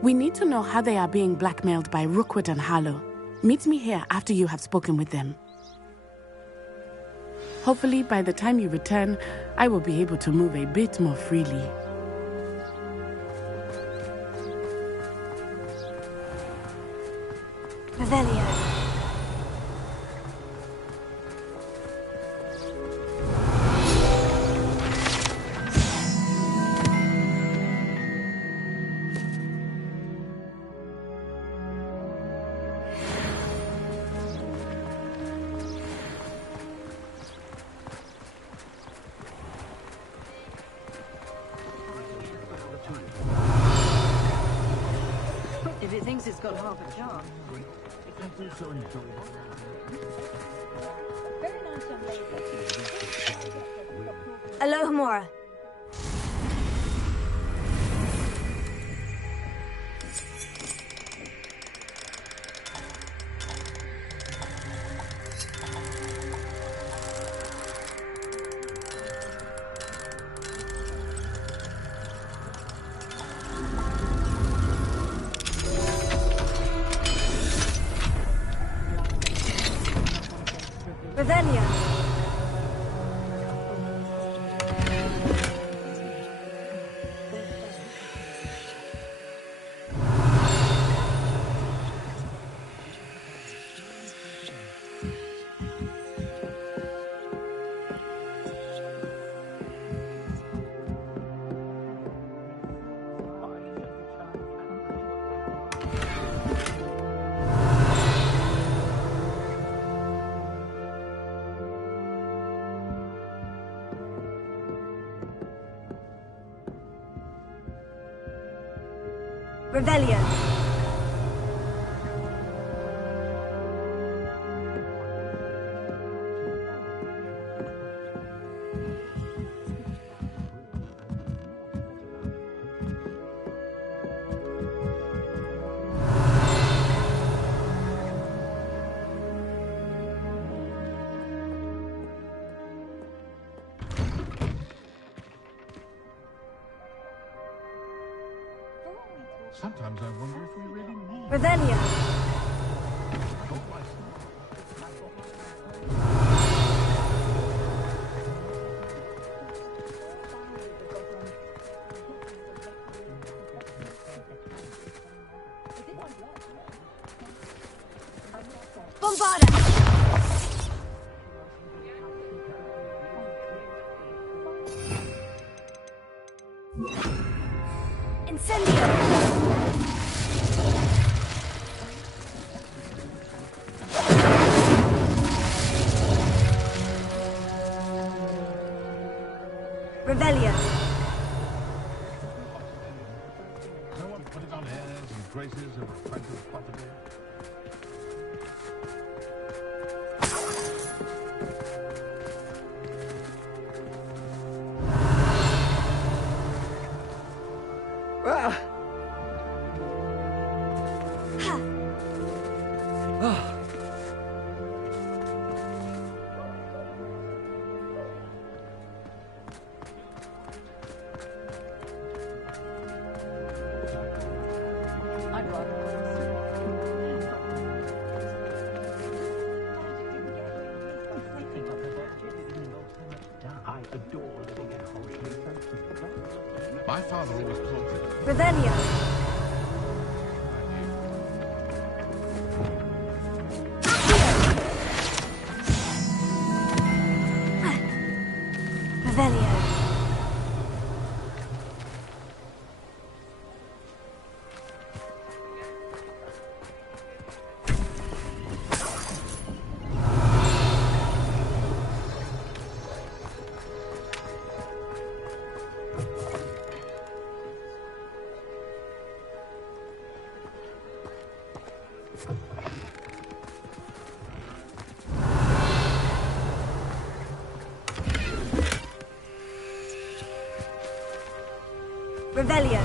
We need to know how they are being blackmailed by Rookwood and Harlow. Meet me here after you have spoken with them. Hopefully, by the time you return, I will be able to move a bit more freely. Revelio. If it thinks it's got half a chance. Alohomora. Revelio. Revelio. Sometimes I wonder if we really need... Revelio. Bombarda. Incendio. Revelio. No one putting on airs and graces of a French property. My father always taught me. Revelio. Revelio. Revelio.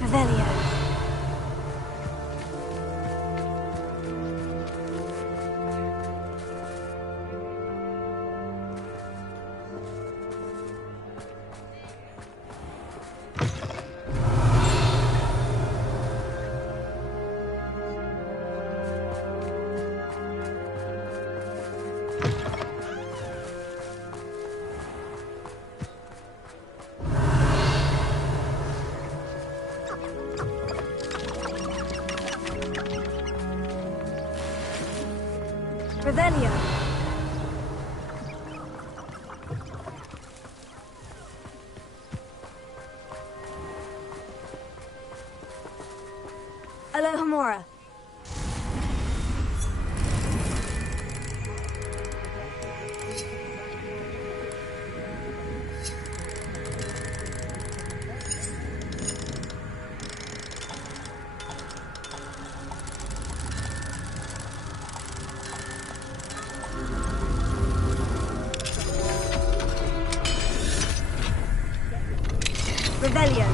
Revelio. Revelio. Alohomora. Revelio.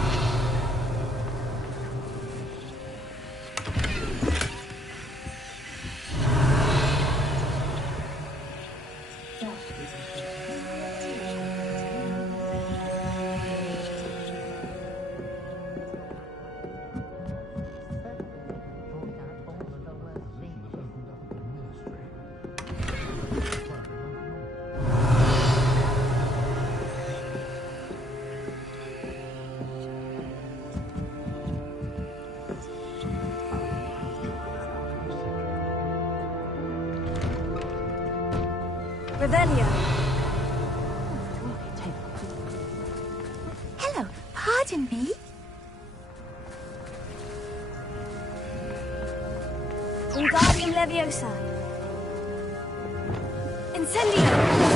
Revelio. Hello, pardon me? Wingardium Leviosa. Incendio.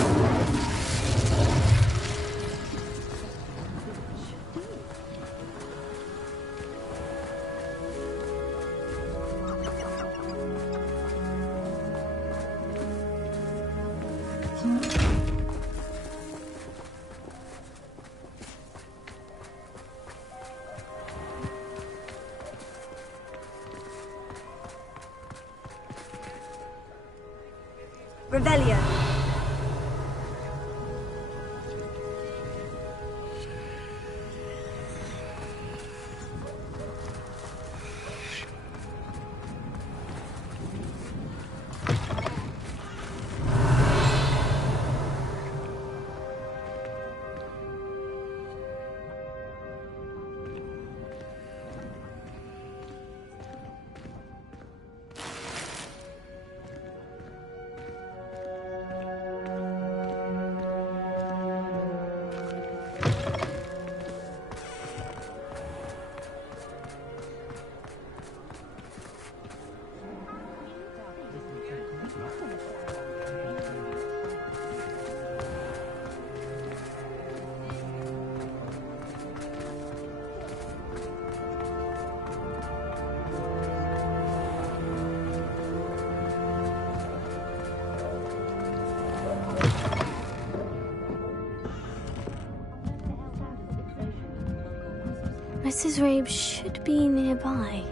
Revelio. Mrs. Rabe should be nearby.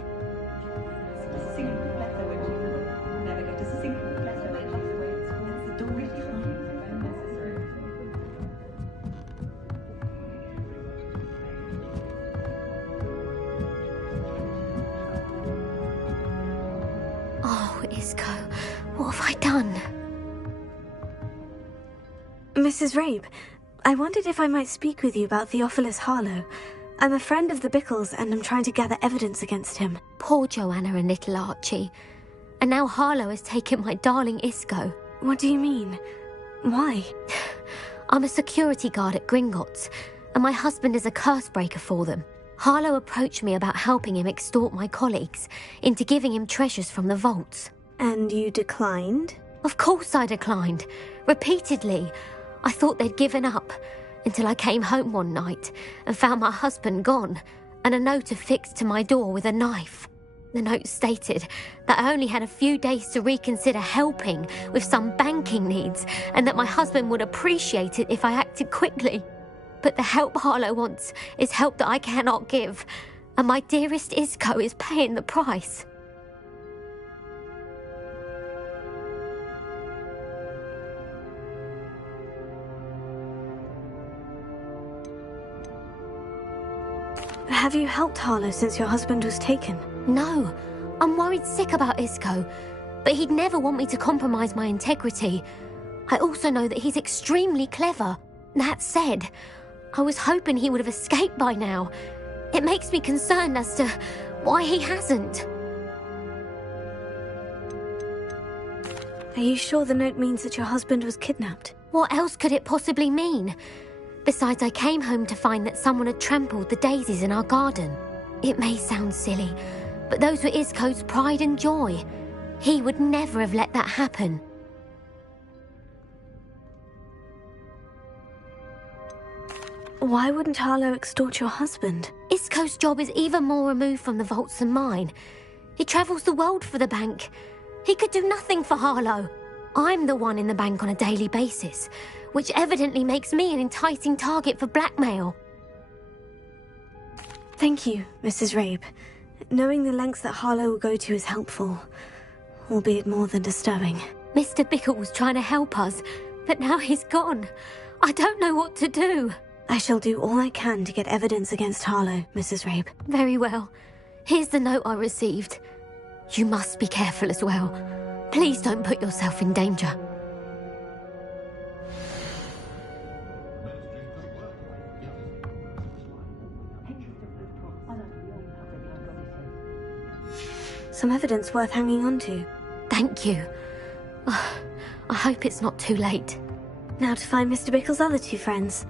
Oh, Isco, what have I done? Mrs. Rabe, I wondered if I might speak with you about Theophilus Harlow. I'm a friend of the Bickles and I'm trying to gather evidence against him. Poor Joanna and little Archie. And now Harlow has taken my darling Isco. What do you mean? Why? I'm a security guard at Gringotts, and my husband is a curse breaker for them. Harlow approached me about helping him extort my colleagues into giving him treasures from the vaults. And you declined? Of course I declined. Repeatedly. I thought they'd given up, until I came home one night and found my husband gone, and a note affixed to my door with a knife. The note stated that I only had a few days to reconsider helping with some banking needs, and that my husband would appreciate it if I acted quickly. But the help Harlow wants is help that I cannot give, and my dearest Isco is paying the price. Have you helped Harlow since your husband was taken? No, I'm worried sick about Isco, but he'd never want me to compromise my integrity. I also know that he's extremely clever. That said, I was hoping he would have escaped by now. It makes me concerned as to why he hasn't. Are you sure the note means that your husband was kidnapped? What else could it possibly mean? Besides, I came home to find that someone had trampled the daisies in our garden. It may sound silly, but those were Isco's pride and joy. He would never have let that happen. Why wouldn't Harlow extort your husband? Isco's job is even more removed from the vaults than mine. He travels the world for the bank. He could do nothing for Harlow. I'm the one in the bank on a daily basis, which evidently makes me an enticing target for blackmail. Thank you, Mrs. Rabe. Knowing the lengths that Harlow will go to is helpful, albeit more than disturbing. Mr. Bickle was trying to help us, but now he's gone. I don't know what to do. I shall do all I can to get evidence against Harlow, Mrs. Rabe. Very well. Here's the note I received. You must be careful as well. Please don't put yourself in danger. Some evidence worth hanging on to. Thank you. I hope it's not too late. Now to find Mr. Bickle's other two friends.